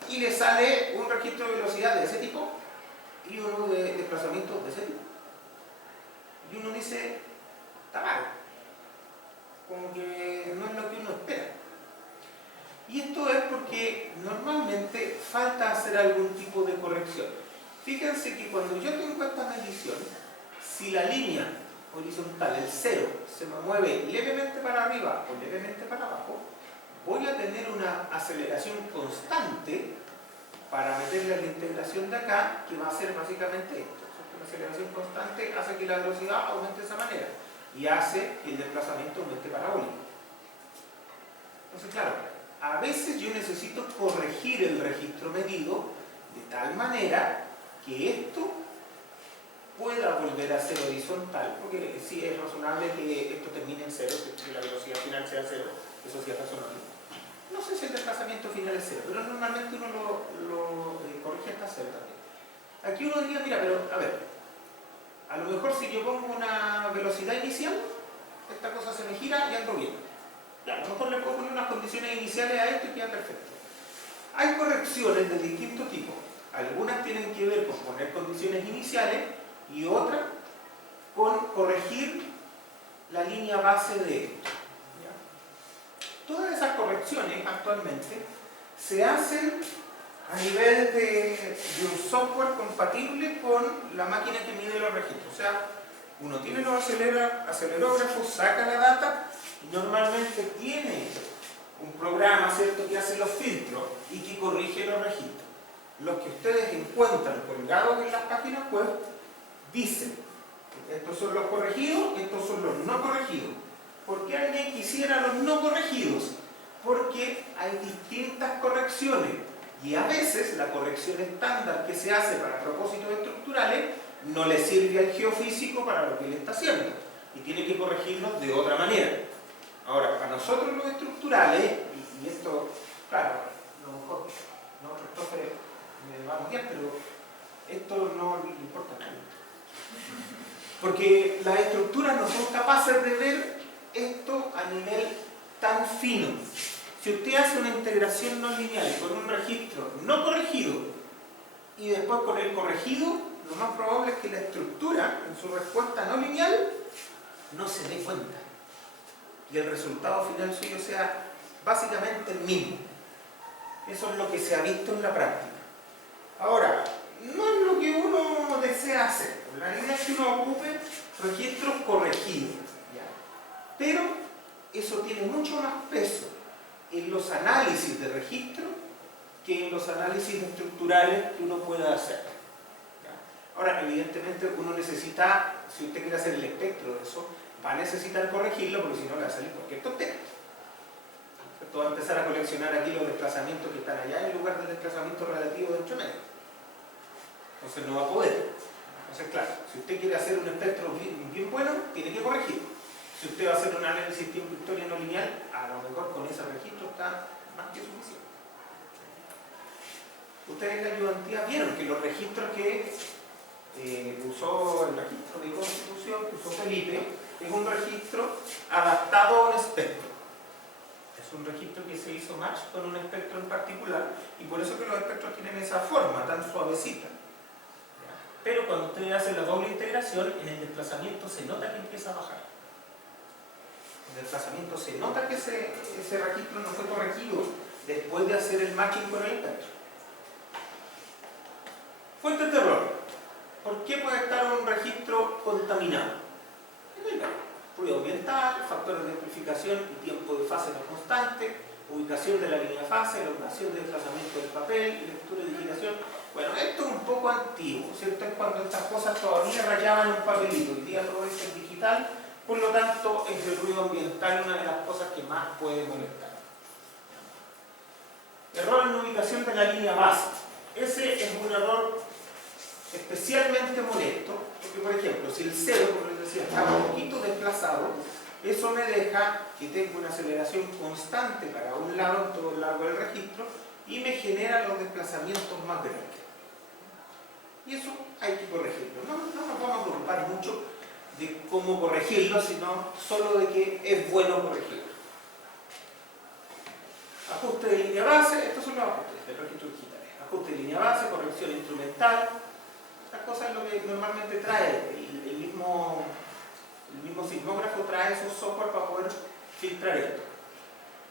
y le sale un registro de velocidad de ese tipo y uno de desplazamiento de ese tipo. Y uno dice, está mal, como que no es lo que uno espera. Y esto es porque normalmente falta hacer algún tipo de corrección. Fíjense que cuando yo tengo esta medición, si la línea horizontal, el 0, se me mueve levemente para arriba o levemente para abajo, voy a tener una aceleración constante para meterle la integración de acá, que va a ser básicamente esto. La aceleración constante hace que la velocidad aumente de esa manera y hace que el desplazamiento aumente parabólico. Entonces, claro, a veces yo necesito corregir el registro medido de tal manera que esto pueda volver a ser horizontal, porque sí es razonable que esto termine en 0, que la velocidad final sea 0, eso sí es razonable. No sé si el desplazamiento final es 0, pero normalmente uno lo corrige hasta 0 también. Aquí uno diría, mira, pero a ver, a lo mejor si yo pongo una velocidad inicial, esta cosa se me gira y ando bien. Ya, a lo mejor le puedo poner unas condiciones iniciales a esto y queda perfecto. Hay correcciones de distinto tipo. Algunas tienen que ver con poner condiciones iniciales y otras con corregir la línea base de esto. ¿Ya? Todas esas correcciones actualmente se hacen a nivel de un software compatible con la máquina que mide los registros. O sea, uno tiene los acelerógrafos, saca la data y normalmente tiene un programa, ¿cierto?, que hace los filtros y que corrige los registros. Los que ustedes encuentran colgados en las páginas web dicen, estos son los corregidos, estos son los no corregidos. ¿Por qué alguien quisiera los no corregidos? Porque hay distintas correcciones y a veces la corrección estándar que se hace para propósitos estructurales no le sirve al geofísico para lo que él está haciendo y tiene que corregirlos de otra manera. Ahora, para nosotros los estructurales, y esto, claro, a lo mejor no, Christopher me va a odiar, pero esto no le importa a nadie. Porque las estructuras no son capaces de ver esto a nivel tan fino. Si usted hace una integración no lineal con un registro no corregido y después con el corregido, lo más probable es que la estructura en su respuesta no lineal no se dé cuenta y el resultado final suyo sea básicamente el mismo. Eso es lo que se ha visto en la práctica. Ahora, no es lo que uno desea hacer. La idea es que uno ocupe registros corregidos, ¿ya? Pero eso tiene mucho más peso en los análisis de registro que en los análisis estructurales que uno pueda hacer. ¿Ya? Ahora, evidentemente uno necesita, si usted quiere hacer el espectro de eso, va a necesitar corregirlo porque si no le va a salir cualquier tontera. Esto va a empezar a coleccionar aquí los desplazamientos que están allá en lugar del desplazamiento relativo de entre medio. Entonces no va a poder. Entonces, claro, si usted quiere hacer un espectro bien bueno, tiene que corregirlo. Si usted va a hacer un análisis tiempo-historia no lineal, a lo mejor con ese registro está más que suficiente. Ustedes en la ayudantía vieron que los registros que usó el registro de constitución que usó Felipe es un registro adaptado a un espectro. Es un registro que se hizo match con un espectro en particular y por eso que los espectros tienen esa forma tan suavecita. Pero cuando usted hace la doble integración, en el desplazamiento se nota que empieza a bajar. En el desplazamiento se nota que ese registro no fue corregido después de hacer el matching con el espectro. Fuentes de error. ¿Por qué puede estar un registro contaminado? Ruido ambiental, factores de amplificación y tiempo de fase no constante, ubicación de la línea de fase, elongación de desplazamiento del papel, lectura y digitación. Bueno, esto es un poco antiguo, ¿cierto? Es cuando estas cosas todavía rayaban un papelito. Hoy día todo esto es digital, por lo tanto, es el ruido ambiental una de las cosas que más puede molestar. Error en la ubicación de la línea base. Ese es un error especialmente molesto, porque por ejemplo, si el cero, como les decía, está un poquito desplazado, eso me deja que tengo una aceleración constante para un lado en todo el largo del registro y me genera los desplazamientos más grandes. Y eso hay que corregirlo. No nos vamos a preocupar mucho de cómo corregirlo, sino solo de que es bueno corregirlo. Ajuste de línea base, estos son los ajustes del registro digital. Ajuste de línea base, corrección instrumental. Estas cosas es lo que normalmente trae el mismo sismógrafo, trae esos software para poder filtrar esto.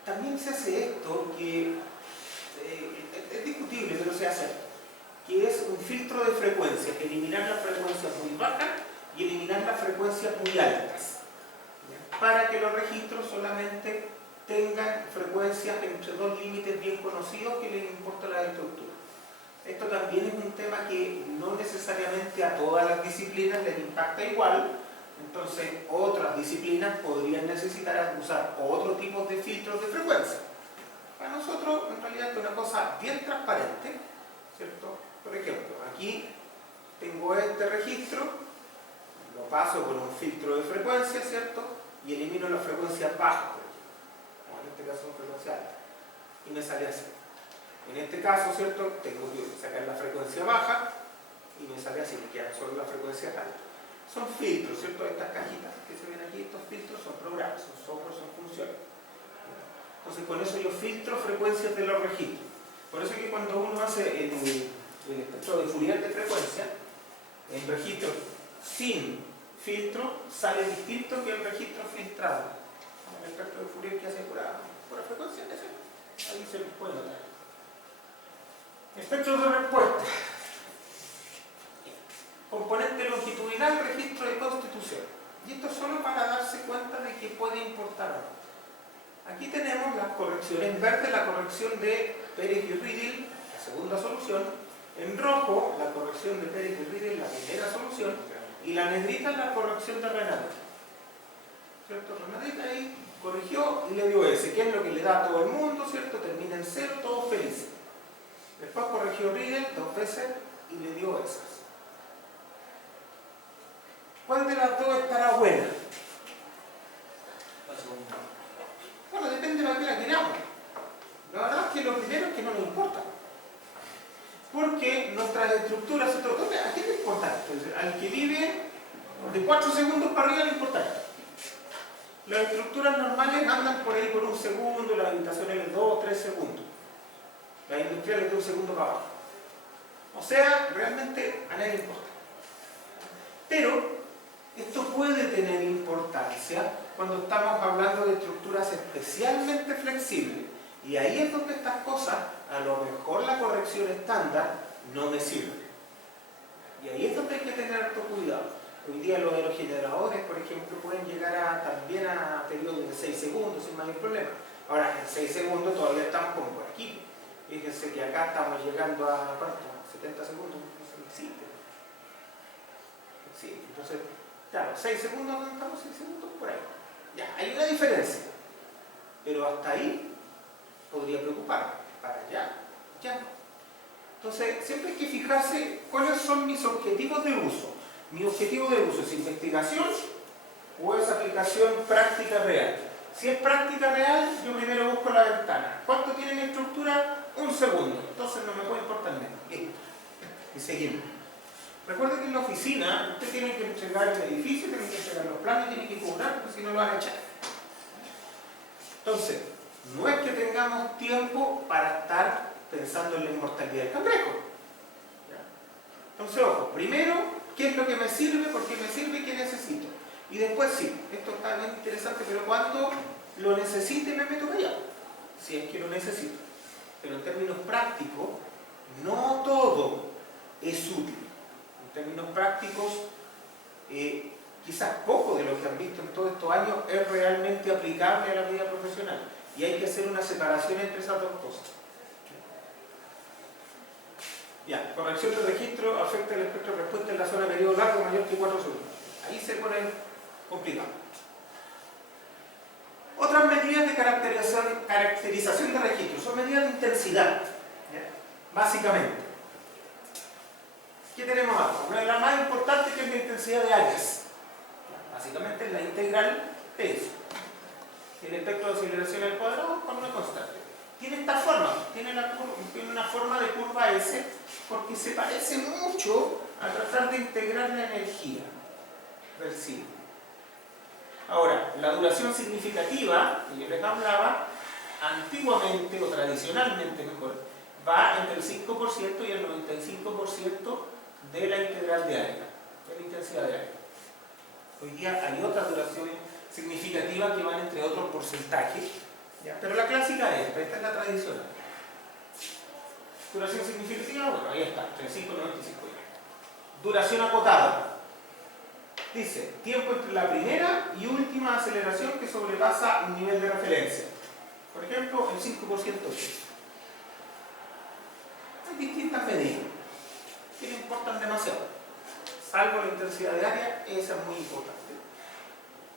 También se hace esto que es discutible, pero se hace, que es un filtro de frecuencias, eliminar las frecuencias muy bajas y eliminar las frecuencias muy altas, ¿ya? Para que los registros solamente tengan frecuencias entre dos límites bien conocidos que les importa la estructura. Esto también es un tema que no necesariamente a todas las disciplinas les impacta igual, entonces otras disciplinas podrían necesitar usar otro tipo de filtros de frecuencia. Para nosotros, en realidad, es una cosa bien transparente, ¿cierto? Por ejemplo, aquí tengo este registro, lo paso por un filtro de frecuencia, ¿cierto? Y elimino las frecuencias bajas, por ejemplo, como en este caso son frecuencia alta, y me sale así. En este caso, ¿cierto? Tengo que sacar la frecuencia baja y me sale así, me quedan solo las frecuencias altas. Son filtros, ¿cierto? Estas cajitas que se ven aquí, estos filtros son programas, son software, son funciones. Entonces con eso yo filtro frecuencias de los registros. Por eso es que cuando uno hace el espectro de Fourier de frecuencia, el registro sin filtro sale distinto que el registro filtrado. El espectro de Fourier que hace pura frecuencia, ahí se puede notar. Espectros de respuesta. Componente longitudinal, registro de constitución. Y esto es solo para darse cuenta de que puede importar o no. Aquí tenemos las correcciones en verde, la corrección de Pérez y Riedel, la segunda solución. En rojo, la corrección de Pérez y Riedel, la primera solución. Y la negrita es la corrección de Renate. ¿Cierto? Renate ahí corrigió y le dio S, que es lo que le da a todo el mundo, ¿cierto? Termina en 0, todos felices. Después corrigió Riedel 2 veces y le dio esas. ¿Cuál de las dos estará buena? Bueno, depende de la que la queramos. La verdad es que lo primero es que no nos importa. Porque nuestras estructuras, ¿a quién le importa? Al que vive de 4 segundos para arriba le importa. Las estructuras normales andan por ahí por 1 segundo, las habitaciones de 2 o 3 segundos. Las industriales de 1 segundo para abajo. O sea, realmente a nadie le importa. Pero esto puede tener importancia cuando estamos hablando de estructuras especialmente flexibles. Y ahí es donde estas cosas, a lo mejor la corrección estándar no me sirve. Y ahí es donde hay que tener harto cuidado. Hoy día los aerogeneradores, por ejemplo, pueden llegar también a periodos de 6 segundos sin mayor problema. Ahora, en 6 segundos todavía estamos como por aquí. Fíjense que acá estamos llegando a, ¿cuánto? 70 segundos. Eso no existe. Sí, entonces, Claro, 6 segundos, ¿dónde estamos? 6 segundos por ahí. Ya, hay una diferencia. Pero hasta ahí podría preocupar. Para allá, ya no. Entonces, siempre hay que fijarse cuáles son mis objetivos de uso. Mi objetivo de uso es investigación o es aplicación práctica real. Si es práctica real, yo primero busco la ventana. ¿Cuánto tiene mi estructura? 1 segundo. Entonces no me puede importar menos. Listo. Y seguimos. Recuerden que en la oficina usted tiene que entregar el edificio, tiene que entregar los planos y tiene que cobrar, porque si no lo van a echar. Entonces, no es que tengamos tiempo para estar pensando en la inmortalidad del cangrejo. ¿Ya? Entonces, ojo, primero, ¿qué es lo que me sirve? ¿Por qué me sirve y qué necesito? Y después sí, esto está bien interesante, pero cuando lo necesite me meto callado, si es que lo necesito. Pero en términos prácticos, no todo es útil. En términos prácticos, quizás poco de lo que han visto en todos estos años es realmente aplicable a la vida profesional. Y hay que hacer una separación entre esas dos cosas. Ya, corrección de registro afecta el espectro de respuesta en la zona de periodo largo mayor que 4 segundos. Ahí se pone complicado. Otras medidas de caracterización de registro son medidas de intensidad, ¿ya? Básicamente. ¿Qué tenemos acá? Una de las más importantes, que es la intensidad de áreas. Básicamente es la integral de eso. El espectro de aceleración al cuadrado con una constante. Tiene esta forma, tiene una forma de curva S, porque se parece mucho a tratar de integrar la energía versible. Ahora, la duración significativa, que yo les hablaba, antiguamente o tradicionalmente mejor, va entre el 5% y el 95% de la integral de área, de la intensidad de área. Hoy día hay otras duraciones significativas que van entre otros porcentajes, ¿ya? Pero la clásica es esta es la tradicional. Duración significativa, bueno, ahí está, 35 y 95. Duración acotada. Dice, tiempo entre la primera y última aceleración que sobrepasa un nivel de referencia. Por ejemplo, el 5%. Hay distintas medidas que no importan demasiado, salvo la intensidad de área, esa es muy importante.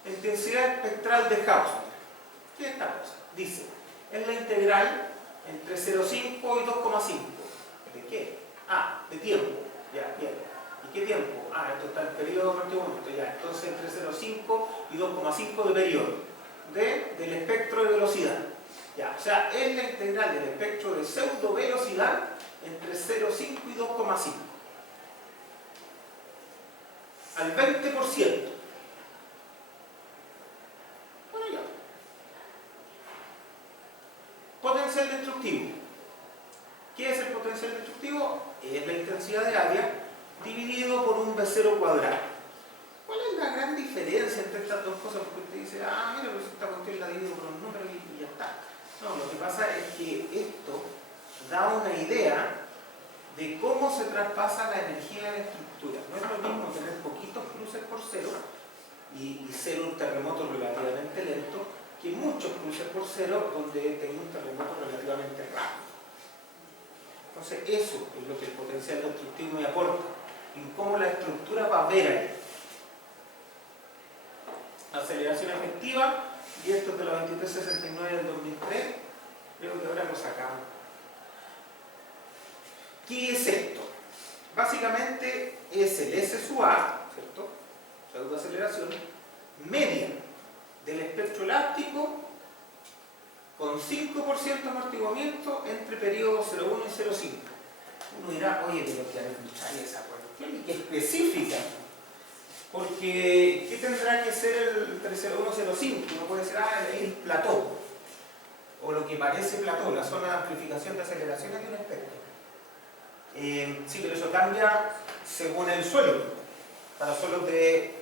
La intensidad espectral de Hausdorff. ¿Qué es esta cosa? Dice, es la integral entre 0,5 y 2,5. ¿De qué? Ah, de tiempo. Ya, bien. ¿Y qué tiempo? Ah, esto está en periodo de momento, ya. Entonces entre 0,5 y 2,5 de periodo. Del espectro de velocidad. Ya, o sea, es la integral del espectro de pseudo velocidad entre 0,5 y 2,5. Al 20%. Bueno, ya. Potencial destructivo. ¿Qué es el potencial destructivo? Es la intensidad de área dividido por un B0 cuadrado. ¿Cuál es la gran diferencia entre estas dos cosas? Porque usted dice, ah, mira, pues esta cuestión la divido por un número y ya está. No, lo que pasa es que esto da una idea de cómo se traspasa la energía de la estructura. No es lo mismo tener poquitos cruces por cero y ser un terremoto relativamente lento que muchos cruces por cero donde tengo un terremoto relativamente rápido. Entonces eso es lo que el potencial destructivo me aporta, en cómo la estructura va a ver ahí. Aceleración efectiva, y esto es de la 2369 del 2003, creo que ahora lo sacamos. ¿Qué es esto? Básicamente es el S sub A, ¿cierto? Pseudoaceleración media del espectro elástico con 5% amortiguamiento entre periodos 0,1 y 0,5. Uno dirá, oye, pero que hay esa cuestión y que específica. Porque, ¿qué tendrá que ser el entre 0,1 y 0,5? Uno puede decir, ah, el plató. O lo que parece plató, la zona de amplificación de aceleraciones de un espectro. Sí, pero eso cambia según el suelo. Para suelos de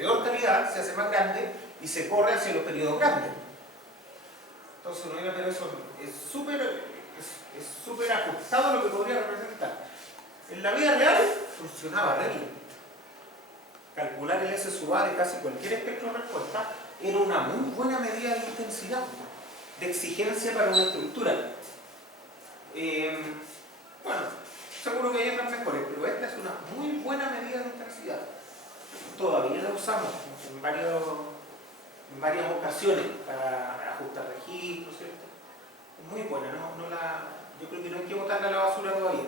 peor calidad se hace más grande y se corre hacia los periodos grandes. Entonces uno dirá, pero eso es súper ajustado a lo que podría representar. En la vida real funcionaba re bien. Calcular el S sub A de casi cualquier espectro de respuesta era una muy buena medida de intensidad, de exigencia para una estructura. Bueno, seguro que hay otras mejores, pero esta es una muy buena medida de intensidad. todavía la usamos en varias ocasiones para ajustar registros, ¿cierto? Es muy buena, yo creo que no hay que botarla a la basura todavía.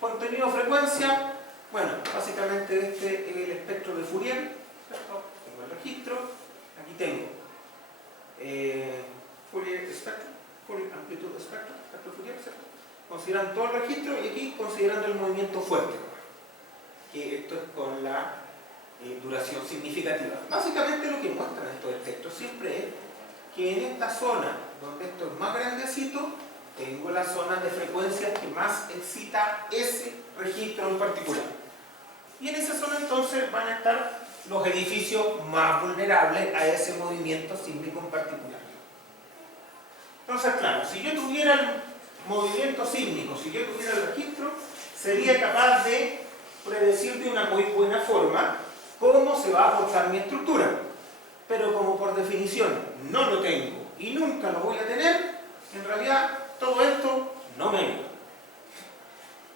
Contenido, frecuencia, bueno, básicamente este es el espectro de Fourier, ¿cierto? Tengo el registro, aquí tengo Fourier Spectrum, Fourier Amplitude Spectrum, espectro Fourier, ¿cierto? Considerando todo el registro y aquí considerando el movimiento fuerte, que esto es con la duración significativa. Básicamente lo que muestran estos espectros siempre es que en esta zona, donde esto es más grandecito, tengo la zona de frecuencias que más excita ese registro en particular. Y en esa zona entonces van a estar los edificios más vulnerables a ese movimiento sísmico en particular. Entonces, claro, si yo tuviera el movimiento sísmico, si yo tuviera el registro, sería capaz de predecir de una muy buena forma cómo se va a portar mi estructura. Pero como por definición no lo tengo y nunca lo voy a tener, en realidad todo esto no me ayuda.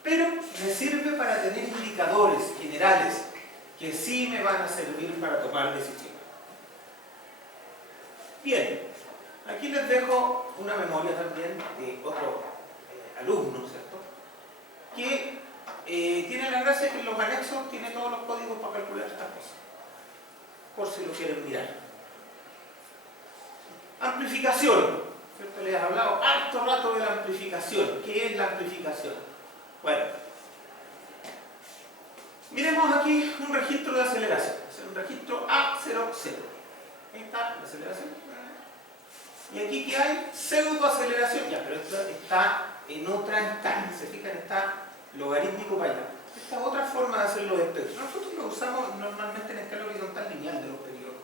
Pero me sirve para tener indicadores generales que sí me van a servir para tomar decisiones. Bien, aquí les dejo una memoria también de otro alumno, ¿cierto? Que tiene la gracia que en los anexos tiene todos los códigos para calcular estas cosas, por si lo quieren mirar. Amplificación, ¿cierto? Les he hablado harto rato de la amplificación. ¿Qué es la amplificación? Bueno, miremos aquí un registro de aceleración, un registro A00. Ahí está la aceleración. Y aquí que hay pseudoaceleración, ya, pero esto está en otra escala, se fijan, está logarítmico para allá. Esta es otra forma de hacer los espectros. Nosotros lo usamos normalmente en escala horizontal lineal de los periodos,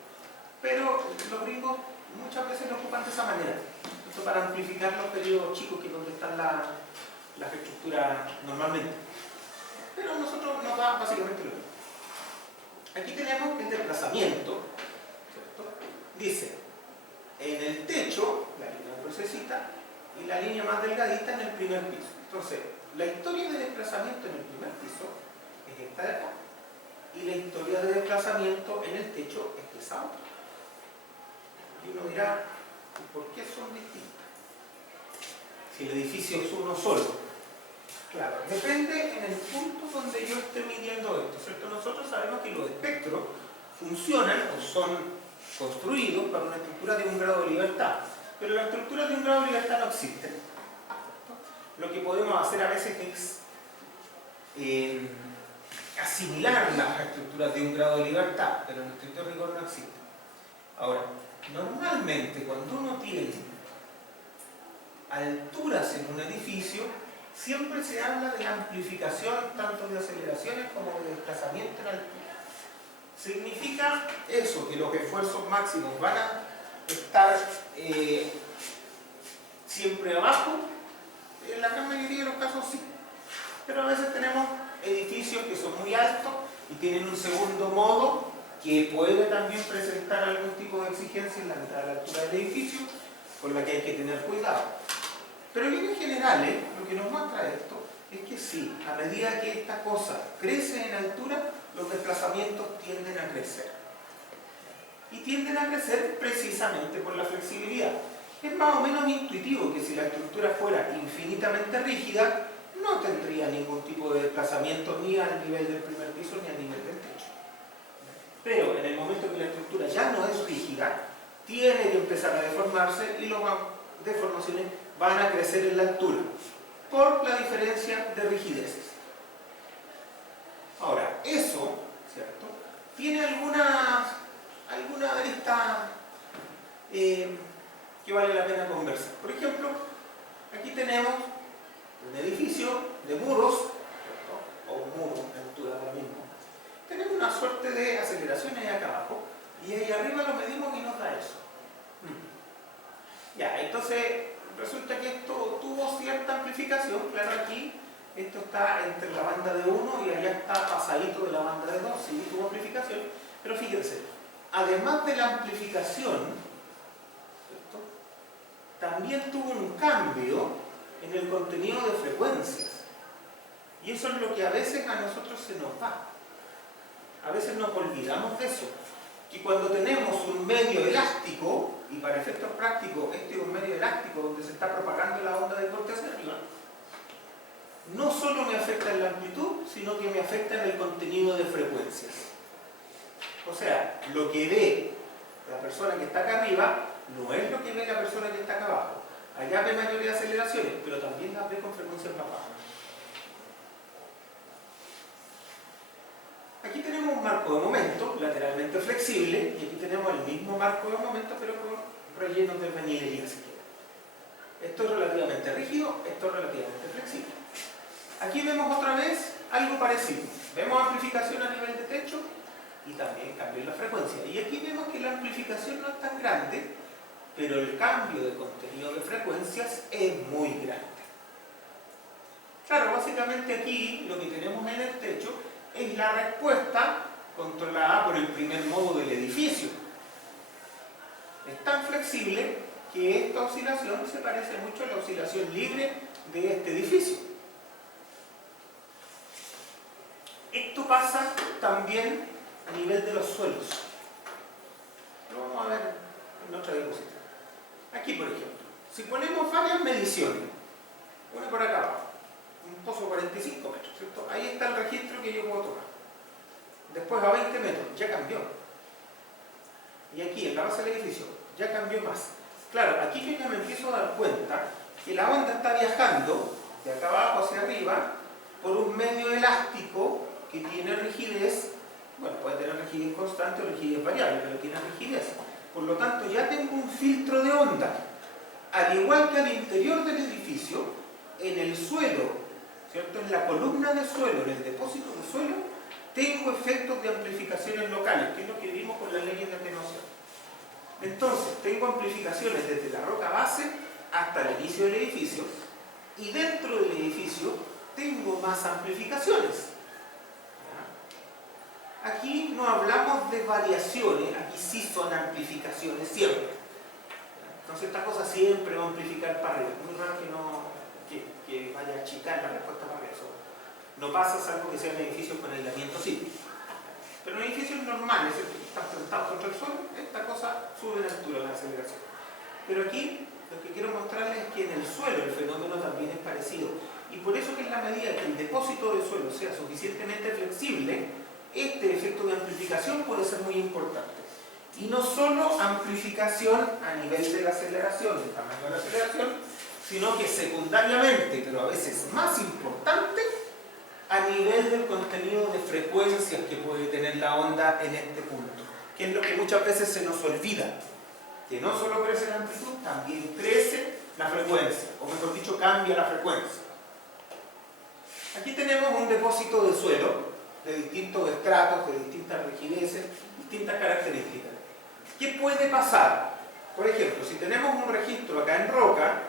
pero los gringos muchas veces lo ocupan de esa manera. Esto para amplificar los periodos chicos, que es donde están las estructuras normalmente. Pero a nosotros nos da básicamente lo mismo. Aquí tenemos el desplazamiento, ¿cierto? Dice, en el techo, la línea gruesecita, y la línea más delgadita en el primer piso. Entonces, la historia de desplazamiento en el primer piso es esta de acá, y la historia de desplazamiento en el techo es esa otra. Y uno dirá, ¿por qué son distintas? Si el edificio es uno solo. Claro, depende en el punto donde yo esté midiendo esto, ¿cierto? Nosotros sabemos que los espectros funcionan o son construidos para una estructura de un grado de libertad, pero las estructuras de un grado de libertad no existen. Lo que podemos hacer a veces es asimilar las estructuras de un grado de libertad, pero en estricto rigor no existen. Ahora, normalmente cuando uno tiene alturas en un edificio, siempre se habla de amplificación tanto de aceleraciones como de desplazamiento en altura. Significa eso, que los esfuerzos máximos van a estar siempre abajo. En la gran mayoría de los casos sí, pero a veces tenemos edificios que son muy altos y tienen un segundo modo que puede también presentar algún tipo de exigencia en la mitad de la altura del edificio, con la que hay que tener cuidado. Pero en líneas generales, lo que nos muestra esto es que sí, a medida que esta cosa crece en altura, los desplazamientos tienden a crecer. Y tienden a crecer precisamente por la flexibilidad. Es más o menos intuitivo que si la estructura fuera infinitamente rígida, no tendría ningún tipo de desplazamiento ni al nivel del primer piso ni al nivel del techo. Pero en el momento que la estructura ya no es rígida, tiene que empezar a deformarse y las deformaciones van a crecer en la altura por la diferencia de rigideces. Ahora, eso, ¿cierto?, tiene alguna arista que vale la pena conversar. Por ejemplo, aquí tenemos un edificio de muros, ¿cierto?, o un muro de altura ahora mismo. Tenemos una suerte de aceleraciones acá abajo y ahí arriba lo medimos y nos da eso. Ya, entonces resulta que esto tuvo cierta amplificación. Claro, aquí esto está entre la banda de 1 y allá está pasadito de la banda de 2, sí, tuvo amplificación, pero fíjense, además de la amplificación, ¿cierto?, también tuvo un cambio en el contenido de frecuencias, y eso es lo que a veces a nosotros se nos va. a veces nos olvidamos de eso, que cuando tenemos un medio elástico, y para efectos prácticos este es un medio elástico donde se está propagando la onda de corte hacia arriba, no solo me afecta en la amplitud, sino que me afecta en el contenido de frecuencias. O sea, lo que ve la persona que está acá arriba no es lo que ve la persona que está acá abajo. Allá ve mayoría de aceleraciones, pero también las ve con frecuencias más bajas. Aquí tenemos un marco de momento lateralmente flexible, y aquí tenemos el mismo marco de momento, pero con rellenos de albañilería, si quieren. Esto es relativamente rígido, esto es relativamente flexible. Aquí vemos otra vez algo parecido. Vemos amplificación a nivel de techo y también cambio en la frecuencia. Y aquí vemos que la amplificación no es tan grande, pero el cambio de contenido de frecuencias es muy grande. Claro, básicamente aquí lo que tenemos en el techo es la respuesta controlada por el primer modo del edificio. Es tan flexible que esta oscilación se parece mucho a la oscilación libre de este edificio. Esto pasa también a nivel de los suelos. Lo vamos a ver en otra diapositiva. Aquí, por ejemplo, si ponemos varias mediciones, una por acá abajo, un pozo 45 metros, ¿cierto? Ahí está el registro que yo puedo tomar. Después a 20 metros, ya cambió. Y aquí, en la base del edificio, ya cambió más. Claro, aquí yo ya me empiezo a dar cuenta que la onda está viajando de acá abajo hacia arriba por un medio elástico que tiene rigidez, bueno, puede tener rigidez constante o rigidez variable, pero tiene rigidez. Por lo tanto, ya tengo un filtro de onda. Al igual que al interior del edificio, en el suelo, ¿cierto? En la columna de suelo, en el depósito de suelo, tengo efectos de amplificaciones locales, que es lo que vimos con las leyes de atenuación. Entonces, tengo amplificaciones desde la roca base hasta el inicio del edificio, y dentro del edificio tengo más amplificaciones. Aquí no hablamos de variaciones, aquí sí son amplificaciones siempre. Entonces esta cosa siempre va a amplificar para arriba. Es muy raro que vaya a achicar la respuesta para eso. No pasa, salvo que sean edificios con aislamiento sí. Pero en edificios normales, que están plantados contra el suelo, esta cosa sube en altura, la aceleración. Pero aquí lo que quiero mostrarles es que en el suelo el fenómeno también es parecido. Y por eso que en la medida que el depósito de suelo sea suficientemente flexible, este efecto de amplificación puede ser muy importante. Y no solo amplificación a nivel de la aceleración, del tamaño de la aceleración, sino que secundariamente, pero a veces más importante, a nivel del contenido de frecuencias que puede tener la onda en este punto, que es lo que muchas veces se nos olvida, que no solo crece la amplitud, también crece la frecuencia, o mejor dicho, cambia la frecuencia. Aquí tenemos un depósito de suelo, de distintos estratos, de distintas rigideces, distintas características. ¿Qué puede pasar? Por ejemplo, si tenemos un registro acá en roca,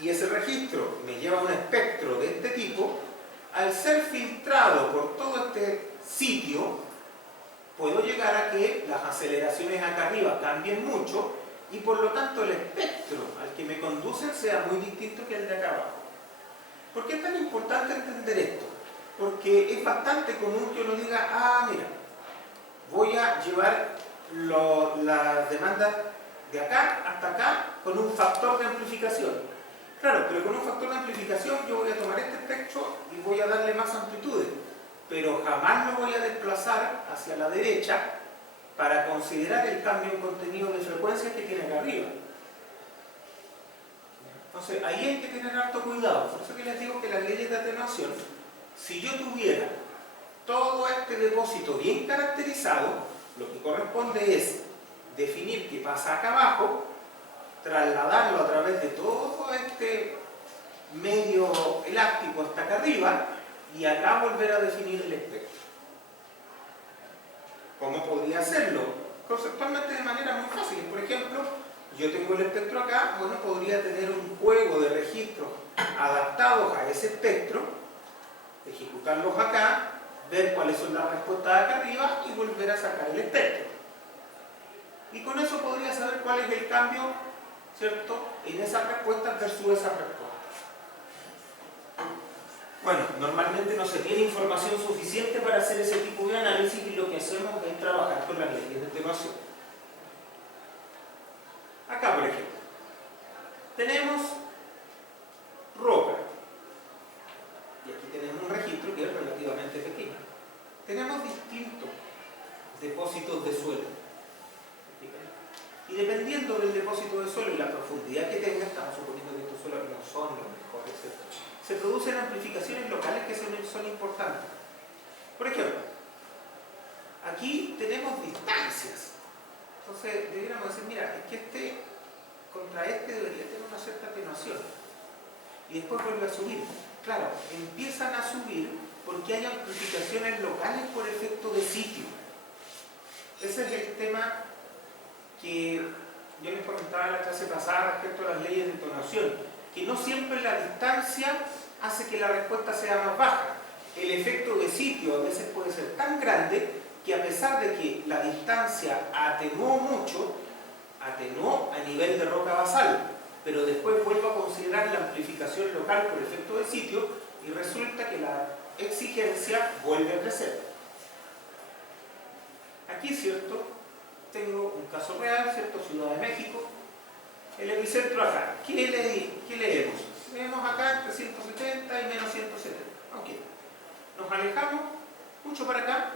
y ese registro me lleva a un espectro de este tipo, al ser filtrado por todo este sitio, puedo llegar a que las aceleraciones acá arriba cambien mucho, y por lo tanto el espectro al que me conducen sea muy distinto que el de acá abajo. ¿Por qué es tan importante entender esto? Porque es bastante común que uno diga, ah, mira, voy a llevar las demandas de acá hasta acá con un factor de amplificación. Claro, pero con un factor de amplificación yo voy a tomar este espectro y voy a darle más amplitudes, pero jamás me voy a desplazar hacia la derecha para considerar el cambio en contenido de frecuencias que tiene acá arriba. Entonces, ahí hay que tener harto cuidado. Por eso que les digo que las leyes de atenuación, si yo tuviera todo este depósito bien caracterizado, lo que corresponde es definir qué pasa acá abajo, trasladarlo a través de todo este medio elástico hasta acá arriba, y acá volver a definir el espectro. ¿Cómo podría hacerlo? Conceptualmente de manera muy fácil. Por ejemplo, yo tengo el espectro acá, bueno, podría tener un juego de registros adaptados a ese espectro, ejecutarlos acá, ver cuáles son las respuestas acá arriba y volver a sacar el espectro. Y con eso podría saber cuál es el cambio, ¿cierto?, en esas respuestas versus esas respuestas. Bueno, normalmente no se tiene información suficiente para hacer ese tipo de análisis y lo que hacemos es trabajar con las leyes de atenuación. Acá, por ejemplo, tenemos roca. Y aquí tenemos un registro que es relativamente pequeño. Tenemos distintos depósitos de suelo. Y dependiendo del depósito de suelo y la profundidad que tenga, estamos suponiendo que estos suelos no son los mejores, etc., se producen amplificaciones locales que son importantes. Por ejemplo, aquí tenemos distancias. Entonces, deberíamos decir, mira, es que contra este debería tener una cierta atenuación. Y después vuelve a subir. Claro, empiezan a subir porque hay amplificaciones locales por efecto de sitio. Ese es el tema que yo les comentaba en la clase pasada respecto a las leyes de atenuación, que no siempre la distancia hace que la respuesta sea más baja. El efecto de sitio a veces puede ser tan grande que a pesar de que la distancia atenuó mucho, atenuó a nivel de roca basal, pero después vuelvo a considerar la amplificación local por efecto de sitio y resulta que la exigencia vuelve a crecer. Aquí, ¿cierto? Tengo un caso real, ¿cierto? Ciudad de México, el epicentro acá. ¿Qué leemos? Leemos acá entre 170 y menos 170. Ok. Nos alejamos mucho para acá.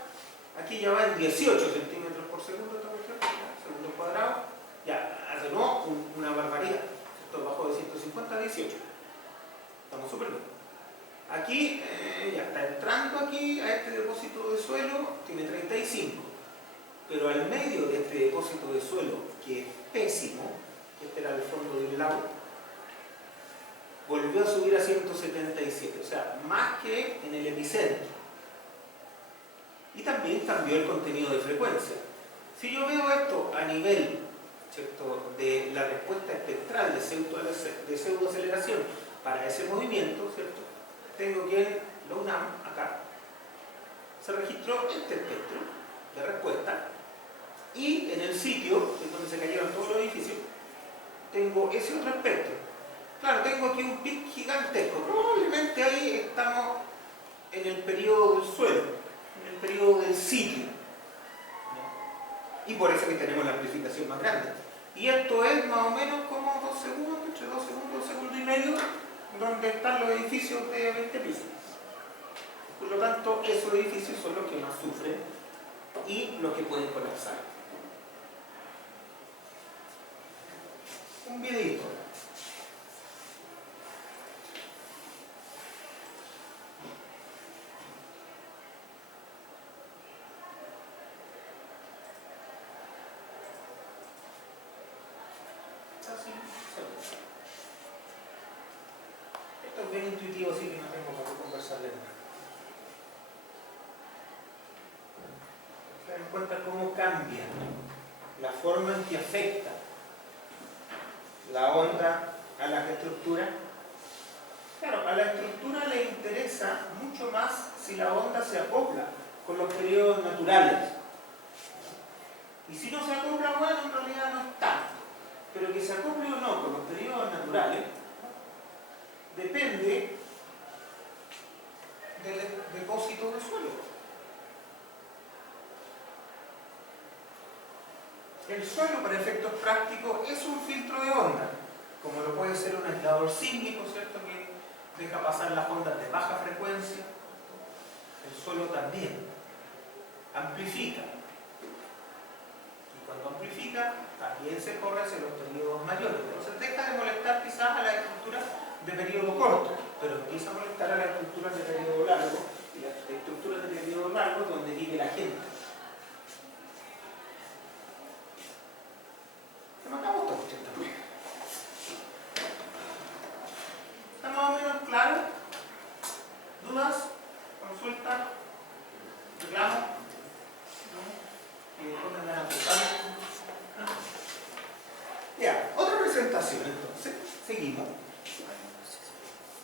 Aquí ya va en 18 centímetros por segundo, segundo cuadrado. Ya, atenuó una barbaridad. Esto bajó de 150 a 18. Estamos súper bien. Aquí ya está entrando aquí a este depósito de suelo, tiene 35. Pero al medio de este depósito de suelo, que es pésimo, este era el fondo del lago, volvió a subir a 177, o sea, más que en el epicentro. Y también cambió el contenido de frecuencia. Si yo veo esto a nivel, ¿cierto?, de la respuesta espectral de pseudoaceleración para ese movimiento, ¿cierto?, tengo que en la UNAM, acá, se registró este espectro de respuesta. Y en el sitio, en donde se cayeron todos los edificios, tengo ese otro espectro. Claro, tengo aquí un pic gigantesco. Probablemente ahí estamos en el periodo del suelo, en el periodo del sitio. Y por eso que tenemos la amplificación más grande. Y esto es más o menos como 2 segundos, entre 2 segundos, 1 segundo y medio, donde están los edificios de 20 pisos. Por lo tanto, esos edificios son los que más sufren y los que pueden colapsar. Un videito. Así. Esto es bien intuitivo, así que no tengo para conversarle nada. Se dan cuenta cómo cambia la forma en que afecta la onda a las estructuras. Claro, a la estructura le interesa mucho más si la onda se acopla con los periodos naturales. Y si no se acopla, bueno, en realidad no es tanto. Pero que se acople o no con los periodos naturales depende del depósito de suelo. El suelo, para efectos prácticos, es un filtro de onda, como lo puede ser un aislador sísmico, ¿cierto?, que deja pasar las ondas de baja frecuencia. El suelo también amplifica. Y cuando amplifica, también se corre hacia los periodos mayores. Entonces deja de molestar quizás a la estructura de periodo corto, pero empieza a molestar a las estructuras de periodo largo, y las estructuras de periodo largo donde vive la gente. Se me acabó esta cuestión también. ¿Está más o menos claro? ¿Dudas? ¿Consulta? ¿Reclamo? ¿No? Y después me van a apuntar. Ya, otra presentación entonces. Seguimos.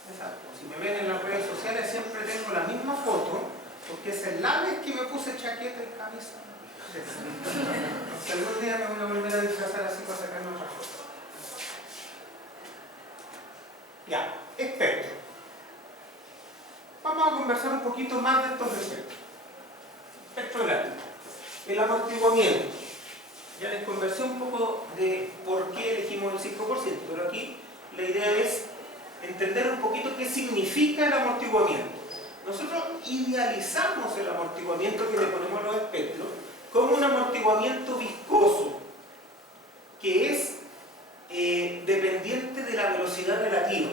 Exacto. Si me ven en las redes sociales siempre tengo la misma foto, porque es la vez que me puse chaqueta y camisa. Si algún día me voy a volver a disfrazar así para sacarme otra foto. Ya, espectro. poquito más de estos efectos. Espectro elástico. El amortiguamiento. Ya les conversé un poco de por qué elegimos el 5%, pero aquí la idea es entender un poquito qué significa el amortiguamiento. Nosotros idealizamos el amortiguamiento que le ponemos a los espectros como un amortiguamiento viscoso, que es dependiente de la velocidad relativa.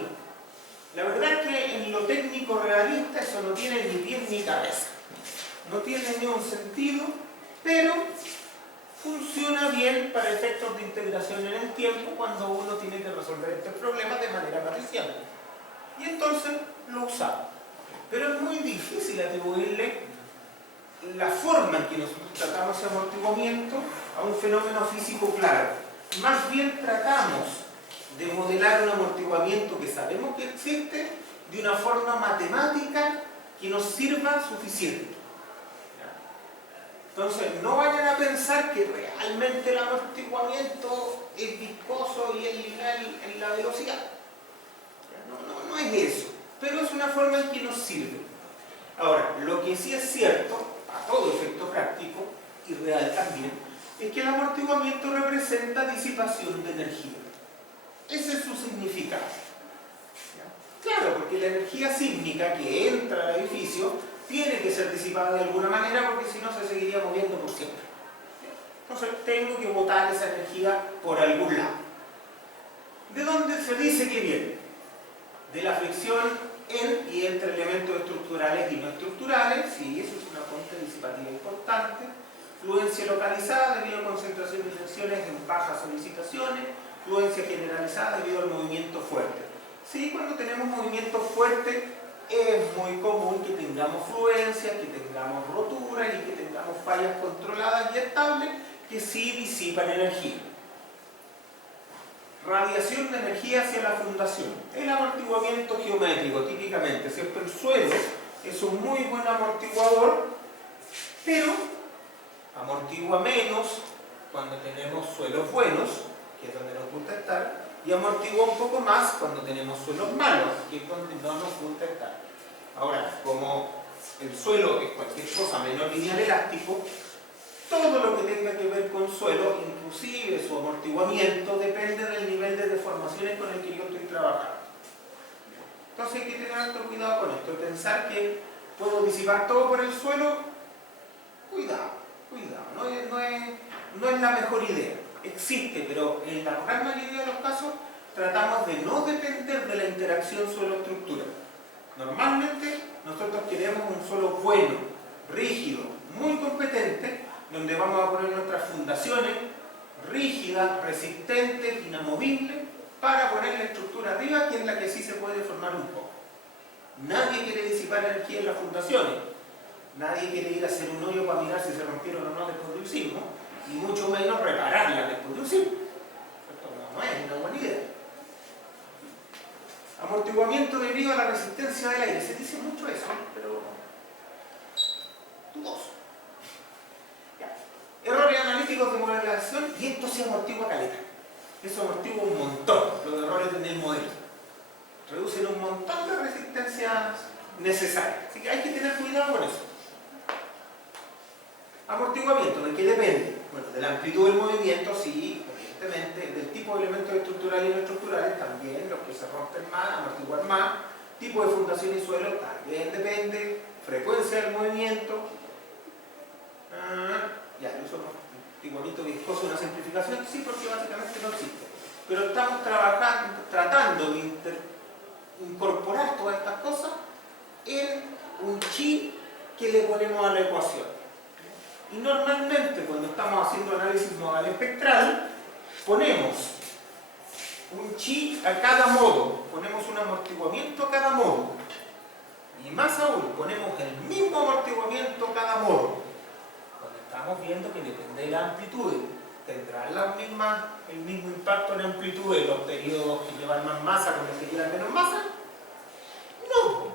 La verdad es que en lo técnico realista eso no tiene ni pies ni cabeza. No tiene ni un sentido, pero funciona bien para efectos de integración en el tiempo cuando uno tiene que resolver estos problemas de manera cartesiana. Y entonces lo usamos. Pero es muy difícil atribuirle la forma en que nosotros tratamos ese amortiguamiento a un fenómeno físico claro. Más bien tratamos de modelar un amortiguamiento que sabemos que existe de una forma matemática que nos sirva suficiente. Entonces, no vayan a pensar que realmente el amortiguamiento es viscoso y es lineal en la velocidad. No es eso, pero es una forma en que nos sirve. Ahora, lo que sí es cierto, a todo efecto práctico y real también, es que el amortiguamiento representa disipación de energía. Ese es su significado. Claro, porque la energía sísmica que entra al edificio tiene que ser disipada de alguna manera, porque si no se seguiría moviendo por siempre. Entonces tengo que botar esa energía por algún lado. ¿De dónde se dice que viene? De la fricción en y entre elementos estructurales y no estructurales. Sí, eso es una fuente disipativa importante. Fluencia localizada debido a concentración de tensiones en bajas solicitaciones. Fluencia generalizada debido al movimiento fuerte. Sí, cuando tenemos movimiento fuerte es muy común que tengamos fluencias, que tengamos roturas y que tengamos fallas controladas y estables que sí disipan energía. Radiación de energía hacia la fundación. El amortiguamiento geométrico, típicamente, ¿cierto? El suelo es un muy buen amortiguador, pero amortigua menos cuando tenemos suelos buenos, que es donde nos gusta estar, y amortigua un poco más cuando tenemos suelos malos, que es donde no nos gusta estar. Ahora, como el suelo es cualquier cosa menos lineal elástico, todo lo que tenga que ver con suelo, inclusive su amortiguamiento, depende del nivel de deformaciones con el que yo estoy trabajando. Entonces hay que tener alto cuidado con esto, pensar que puedo disipar todo por el suelo. Cuidado, no es la mejor idea. Existe, pero en la gran mayoría de los casos tratamos de no depender de la interacción suelo-estructura. Normalmente nosotros queremos un suelo bueno, rígido, muy competente, donde vamos a poner nuestras fundaciones rígidas, resistentes, inamovibles, para poner la estructura arriba, que es la que sí se puede deformar un poco. Nadie quiere disipar energía en las fundaciones. Nadie quiere ir a hacer un hoyo para mirar si se rompieron o no después de un sismo, y mucho menos repararla después de un sismo. Esto no es una buena idea. Amortiguamiento debido a la resistencia del aire. Se dice mucho eso, pero dudoso. Errores analíticos de modelación, y esto se amortigua caleta. Eso amortigua un montón los errores en el modelo. Reducen un montón de resistencias necesarias. Así que hay que tener cuidado con eso. Amortiguamiento, ¿de qué depende? Bueno, de la amplitud del movimiento, sí, evidentemente, del tipo de elementos estructurales y no estructurales, también, los que se rompen más, amortiguar más, tipo de fundación y suelo, también depende, frecuencia del movimiento, ya, el uso de amortiguamiento viscoso, una simplificación, sí, porque básicamente no existe. Pero estamos tratando de incorporar todas estas cosas en un chi que le ponemos a la ecuación. Y normalmente cuando estamos haciendo análisis modal espectral, ponemos un chi a cada modo, ponemos un amortiguamiento a cada modo. Y más aún, ponemos el mismo amortiguamiento a cada modo. Cuando estamos viendo que depende de la amplitud, ¿tendrá el mismo impacto en amplitud en los periodos que llevan más masa con los que llevan menos masa? No.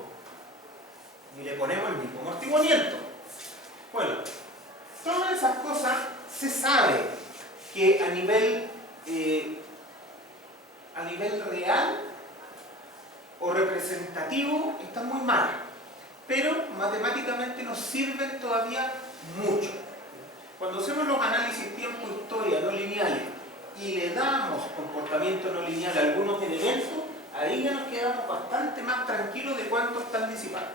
Y le ponemos el mismo amortiguamiento. Bueno, todas esas cosas se sabe que a nivel real o representativo están muy mal. pero matemáticamente nos sirven todavía mucho. Cuando hacemos los análisis tiempo-historia no lineales y le damos comportamiento no lineal a algunos elementos, ahí ya nos quedamos bastante más tranquilos de cuánto están disipando.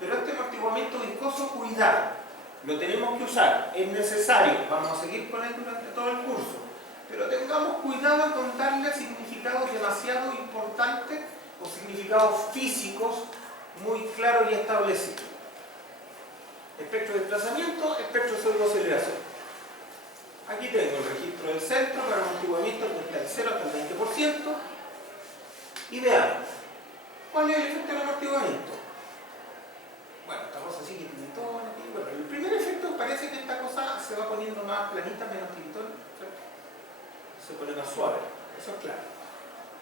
Pero este amortiguamiento viscoso, cuidado, lo tenemos que usar, es necesario, vamos a seguir con él durante todo el curso, pero tengamos cuidado con darle significados demasiado importantes o significados físicos muy claros y establecidos. Espectro de desplazamiento, espectro de pseudoaceleración. Aquí tengo el registro del centro para amortiguamiento desde el 0 hasta el 20%. Y veamos, ¿cuál es el efecto del amortiguamiento? Bueno, esta cosa sí que tiene todo. Bueno, el primer efecto parece que esta cosa se va poniendo más planita, menos tiritón, ¿cierto? Se pone más suave, eso es claro.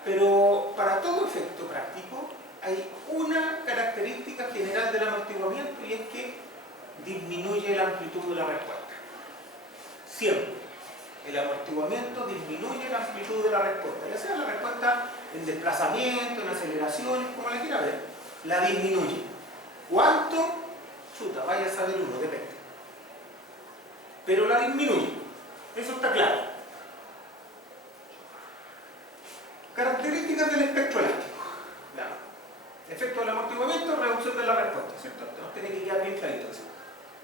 Pero para todo efecto práctico hay una característica general del amortiguamiento y es que disminuye la amplitud de la respuesta. Siempre. El amortiguamiento disminuye la amplitud de la respuesta. Ya sea la respuesta en desplazamiento, en aceleración, como la quiera ver, la disminuye. ¿Cuánto? Chuta, vaya a saber uno, depende. Pero la disminuye. Eso está claro. Características del espectro elástico. Claro. Efecto del amortiguamiento, reducción de la respuesta, ¿cierto? Nos tiene que quedar bien clarito eso.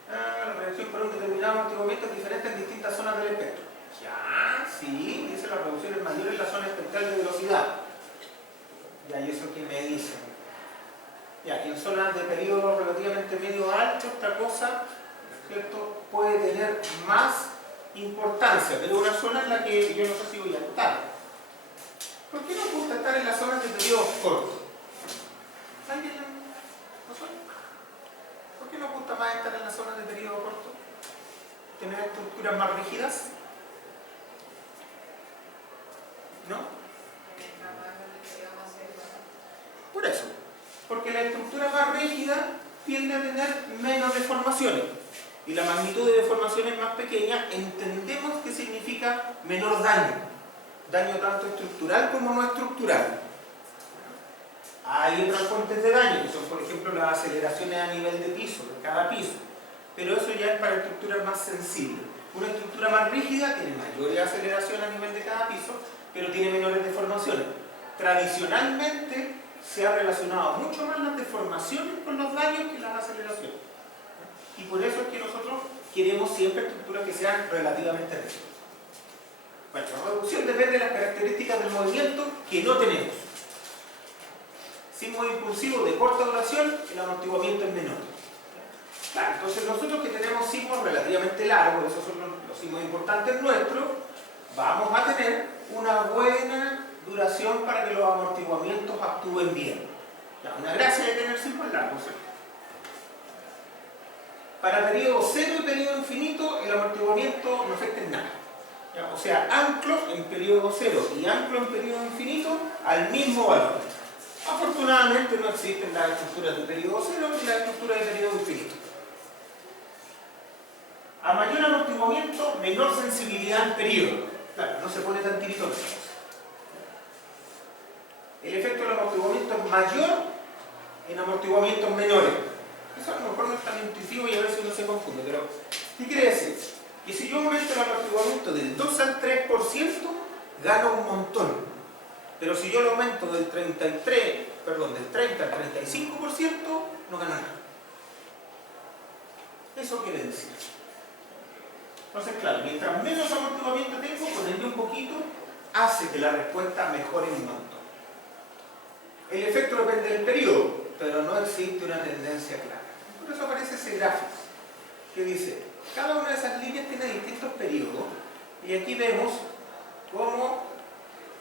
La reacción por un determinado amortiguamiento es diferente en distintas zonas del espectro. Ya, sí, dice la reducción es mayor en la zona espectral de velocidad. Ya, ¿y eso qué me dice? Ya, que en zonas de periodo relativamente medio alto, esta cosa, ¿cierto?, puede tener más importancia, pero una zona en la que yo no sé si voy a estar. ¿Por qué nos gusta estar en las zonas de periodo corto? ¿Alguien no sabe? ¿Por qué nos gusta más estar en las zonas de periodo corto? ¿Tener estructuras más rígidas? ¿No? Por eso. Porque la estructura más rígida tiende a tener menos deformaciones. Y la magnitud de deformaciones más pequeña entendemos que significa menor daño. Daño tanto estructural como no estructural. Hay otras fuentes de daño, que son por ejemplo las aceleraciones a nivel de piso, de cada piso. Pero eso ya es para estructuras más sensibles. Una estructura más rígida tiene mayores aceleraciones a nivel de cada piso, pero tiene menores deformaciones. Tradicionalmente se ha relacionado mucho más las deformaciones con los daños que las aceleraciones. Y por eso es que nosotros queremos siempre estructuras que sean relativamente rígidas. Bueno, la reducción depende de las características del movimiento que no tenemos. Sismo impulsivo de corta duración, el amortiguamiento es menor. Claro, entonces nosotros que tenemos sismos relativamente largos, esos son los sismos importantes nuestros, vamos a tener una buena duración para que los amortiguamientos actúen bien. Ya, una gracia de tener sismos largos, ¿cierto? Para periodo cero y periodo infinito, el amortiguamiento no afecta en nada. ¿Ya? O sea, anclo en periodo cero y anclo en periodo infinito al mismo valor. Afortunadamente no existen las estructuras de periodo cero ni las estructuras de periodo infinito. A mayor amortiguamiento, menor sensibilidad en periodo. Claro, no se pone tan tiritón. El efecto del amortiguamiento es mayor en amortiguamientos menores. Eso a lo mejor no es tan intuitivo y a veces uno se confunde, pero ¿qué quiere decir? Que si yo aumento el amortiguamiento del 2 al 3%, gano un montón. Pero si yo lo aumento del 30 al 35%, no gano nada. Eso quiere decir. Entonces, claro, mientras menos amortiguamiento tengo, ponerle un poquito hace que la respuesta mejore un montón. El efecto depende del periodo, pero no existe una tendencia clara. Por eso aparece ese gráfico que dice, cada una de esas líneas tiene distintos periodos y aquí vemos cómo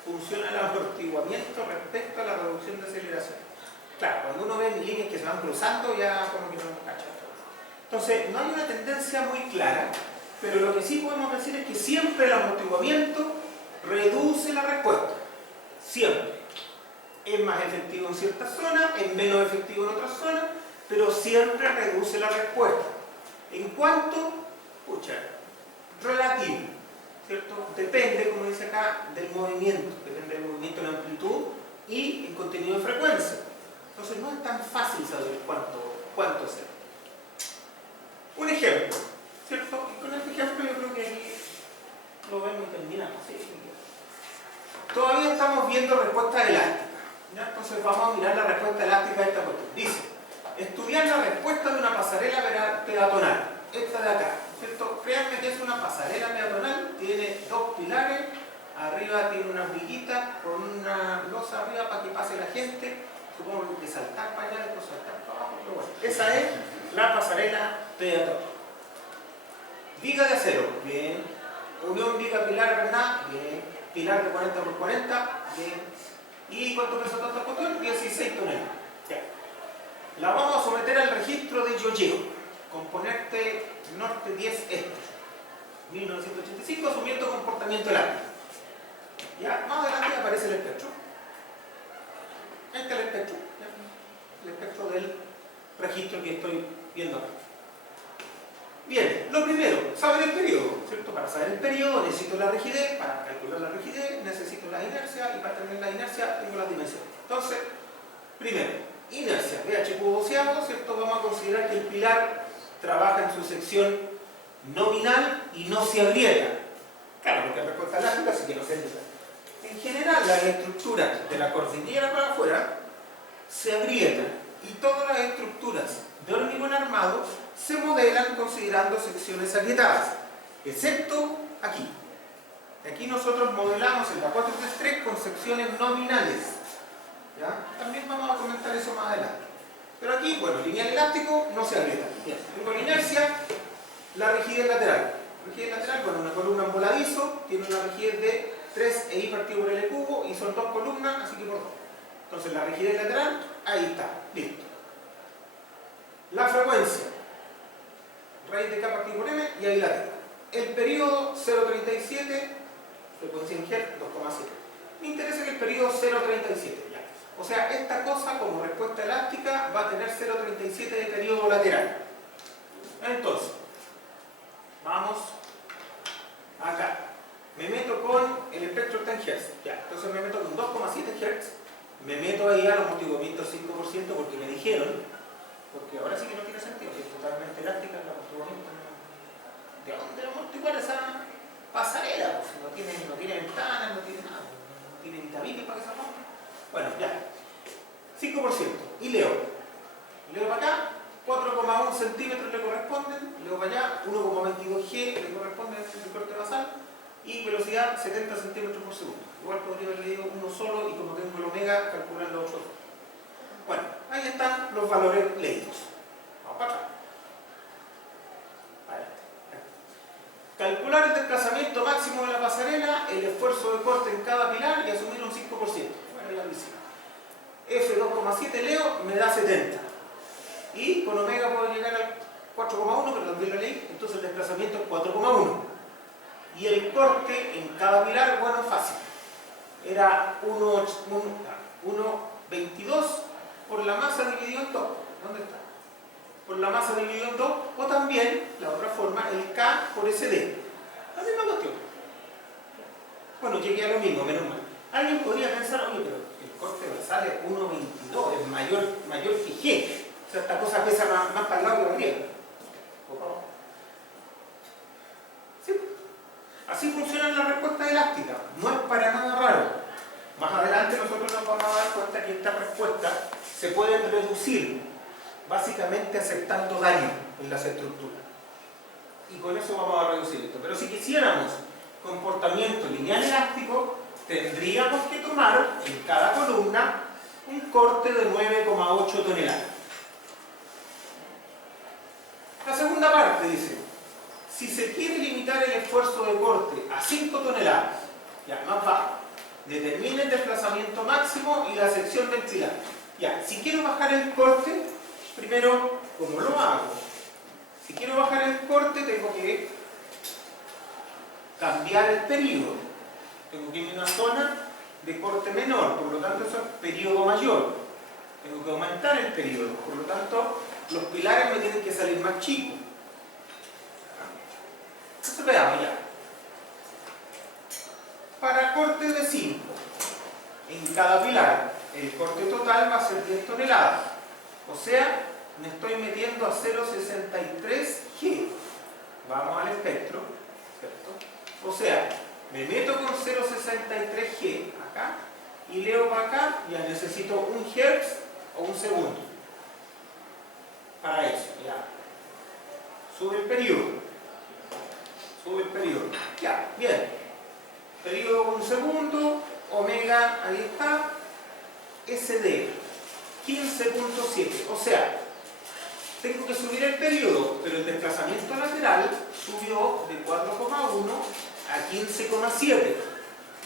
funciona el amortiguamiento respecto a la reducción de aceleración. Claro, cuando uno ve líneas que se van cruzando ya como que no nos cacha. Entonces, no hay una tendencia muy clara, pero lo que sí podemos decir es que siempre el amortiguamiento reduce la respuesta. Siempre. Es más efectivo en ciertas zonas, es menos efectivo en otras zonas, pero siempre reduce la respuesta. ¿En cuánto? Pucha, relativo, ¿cierto? Depende, como dice acá, del movimiento. Depende del movimiento en amplitud y en contenido de frecuencia. Entonces no es tan fácil saber cuánto es él. Un ejemplo, ¿cierto? Y con este ejemplo yo creo que aquí lo vemos y terminamos. ¿Sí? Todavía estamos viendo respuestas elásticas. ¿Ya? Entonces vamos a mirar la respuesta elástica de esta cuestión. Dice, estudiar la respuesta de una pasarela peatonal. Esta de acá, ¿cierto? Créanme que es una pasarela peatonal, tiene dos pilares, arriba tiene unas viguitas con una losa arriba para que pase la gente. Supongo que saltar para allá, después saltar para abajo, pero bueno. Esa es la pasarela peatonal. Viga de acero, bien. Unión viga pilar, ¿verdad? Bien. Pilar de 40 por 40, bien. ¿Y cuánto pesa toda esta cuestión? 16 toneladas. Ya. La vamos a someter al registro de Yoyeo, componente norte 10 este, 1985, asumiendo comportamiento elástico. Ya, más adelante aparece el espectro. Este es el espectro. El espectro del registro que estoy viendo acá. Bien, lo primero, saber el periodo, ¿cierto? Para saber el periodo necesito la rigidez, para calcular la rigidez necesito la inercia y para tener la inercia tengo las dimensiones. Entonces, primero, inercia, pH cubo doceavo, ¿cierto? Vamos a considerar que el pilar trabaja en su sección nominal y no se agrieta. Claro, porque la respuesta elástica sí que no se agrieta. En general, las estructuras de la cordillera para afuera se agrietan y todas las estructuras de hormigón armado se modelan considerando secciones agrietadas, excepto aquí. Aquí nosotros modelamos en la 433 con secciones nominales. ¿Ya? También vamos a comentar eso más adelante. Pero aquí, bueno, lineal elástico no se agrieta. Bien. Tengo la inercia, la rigidez lateral. Rigidez lateral, bueno, una columna en voladizo, tiene una rigidez de 3 e i partido por L cubo y son dos columnas, así que por 2. Entonces la rigidez lateral, ahí está, listo. La frecuencia, raíz de K partido por M y ahí la tengo. El periodo 0,37, frecuencia en Hz 2,7. Me interesa que el periodo 0,37, ya. O sea, esta cosa como respuesta elástica va a tener 0,37 de periodo lateral. Entonces, vamos acá. Me meto con el espectro está en Hz. Ya, entonces me meto con 2,7 Hz. Me meto ahí a los amortiguamientos 5% porque me dijeron, porque ahora sí que no tiene sentido, que es totalmente elástica el amortiguamiento. ¿De dónde amortiguar esa pasarela? Pues no tiene ventanas, no tiene nada, no tiene ni tabique para que se rompa. Bueno, ya. 5%. Y leo para acá, 4,1 centímetros le corresponden, leo para allá, 1,22 G le corresponde el corte basal y velocidad 70 centímetros por segundo. Igual podría haber leído uno solo y como tengo el omega, calcular los otros. Bueno, ahí están los valores leídos. Vamos para atrás. Calcular el desplazamiento máximo de la pasarela, el esfuerzo de corte en cada pilar y asumir un 5%. Bueno, ya lo hicimos. F2,7 leo me da 70. Y con omega puedo llegar al 4,1, pero también lo leí, entonces el desplazamiento es 4,1. Y el corte en cada pilar, bueno, fácil. Era 1,22 por la masa dividido en 2. ¿Dónde está? Por la masa dividido en 2, o también, la otra forma, el K por SD. La misma cuestión. Bueno, llegué a lo mismo, menos mal. Alguien podría pensar, oye, pero el corte basal es 1,22, es mayor que G. O sea, esta cosa pesa más para el lado que para arriba. ¿Sí? Así funcionan las respuestas elásticas. No es para nada raro. Más adelante nosotros nos vamos a dar cuenta que estas respuestas se pueden reducir básicamente aceptando daño en las estructuras. Y con eso vamos a reducir esto. Pero si quisiéramos comportamiento lineal elástico, tendríamos que tomar en cada columna un corte de 9,8 toneladas. La segunda parte dice, si se quiere limitar el esfuerzo de corte a 5 toneladas, ya más bajo, determine el desplazamiento máximo y la sección del pilar. Ya, si quiero bajar el corte, primero, ¿cómo lo hago? Si quiero bajar el corte, tengo que cambiar el periodo. Tengo que ir a una zona de corte menor, por lo tanto eso es periodo mayor. Tengo que aumentar el periodo, por lo tanto los pilares me tienen que salir más chicos. Entonces veamos ya. Para corte de 5 en cada pilar, el corte total va a ser 10 toneladas. O sea, me estoy metiendo a 0,63 G. Vamos al espectro, ¿cierto? O sea, me meto con 0,63 G acá y leo para acá, ya necesito 1 Hz o 1 segundo. Para eso, ya. Sube el periodo. Sube el periodo. Ya, bien. Periodo 1 segundo, omega, ahí está, SD, 15.7. O sea, tengo que subir el periodo, pero el desplazamiento lateral subió de 4,1 a 15,7.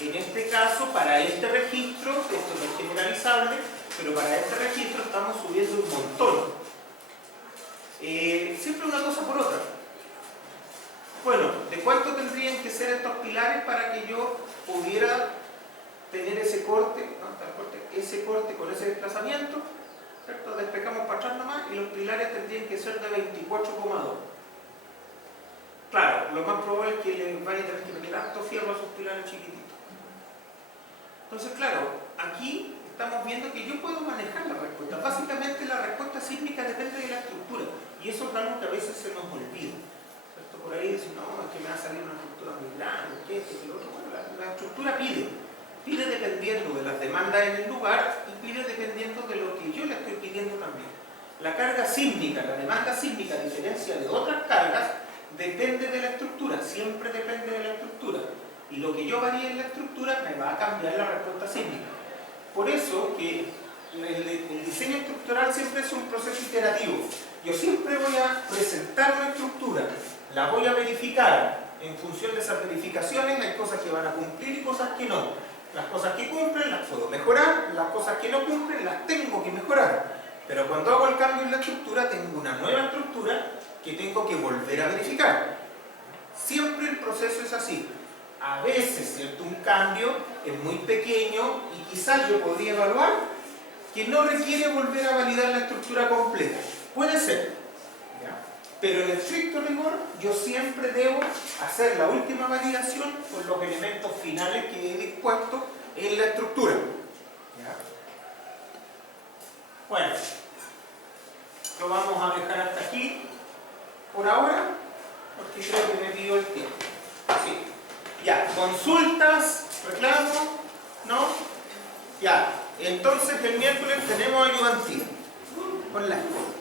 En este caso, para este registro, esto no es generalizable, pero para este registro estamos subiendo un montón. Siempre una cosa por otra. Bueno, ¿de cuánto tendrían que ser estos pilares para que yo pudiera tener ese corte, ¿no? Ese corte con ese desplazamiento? ¿Cierto? Despejamos para atrás nomás y los pilares tendrían que ser de 24,2. Claro, lo más probable es que les vaya a tener que meter harto fierro a sus pilares chiquititos. Entonces, claro, aquí estamos viendo que yo puedo manejar la respuesta. Básicamente la respuesta sísmica depende de la estructura y eso es algo que a veces se nos olvida. ¿Cierto? Por ahí dicen, no, es que me va a salir una estructura muy grande, que esto, que lo otro. Bueno, la estructura pide dependiendo de las demandas en el lugar y pide dependiendo de lo que yo le estoy pidiendo también. La carga sísmica, la demanda sísmica, a diferencia de otras cargas, depende de la estructura, siempre depende de la estructura. Y lo que yo varíe en la estructura me va a cambiar la respuesta sísmica. Por eso que el diseño estructural siempre es un proceso iterativo. Yo siempre voy a presentar una estructura, la voy a verificar. En función de esas verificaciones hay cosas que van a cumplir y cosas que no. Las cosas que cumplen las puedo mejorar, las cosas que no cumplen las tengo que mejorar. Pero cuando hago el cambio en la estructura, tengo una nueva estructura que tengo que volver a verificar. Siempre el proceso es así. A veces, ¿cierto? Un cambio es muy pequeño y quizás yo podría evaluar que no requiere volver a validar la estructura completa. Puede ser, ¿ya? Pero en estricto rigor yo siempre debo hacer la última validación con los elementos finales que he dispuesto en la estructura, ¿ya? Bueno, lo vamos a dejar hasta aquí por ahora porque creo que me pidió el tiempo. Sí. Ya, consultas, reclamos, ¿no? Ya, entonces el miércoles tenemos ayudantía online.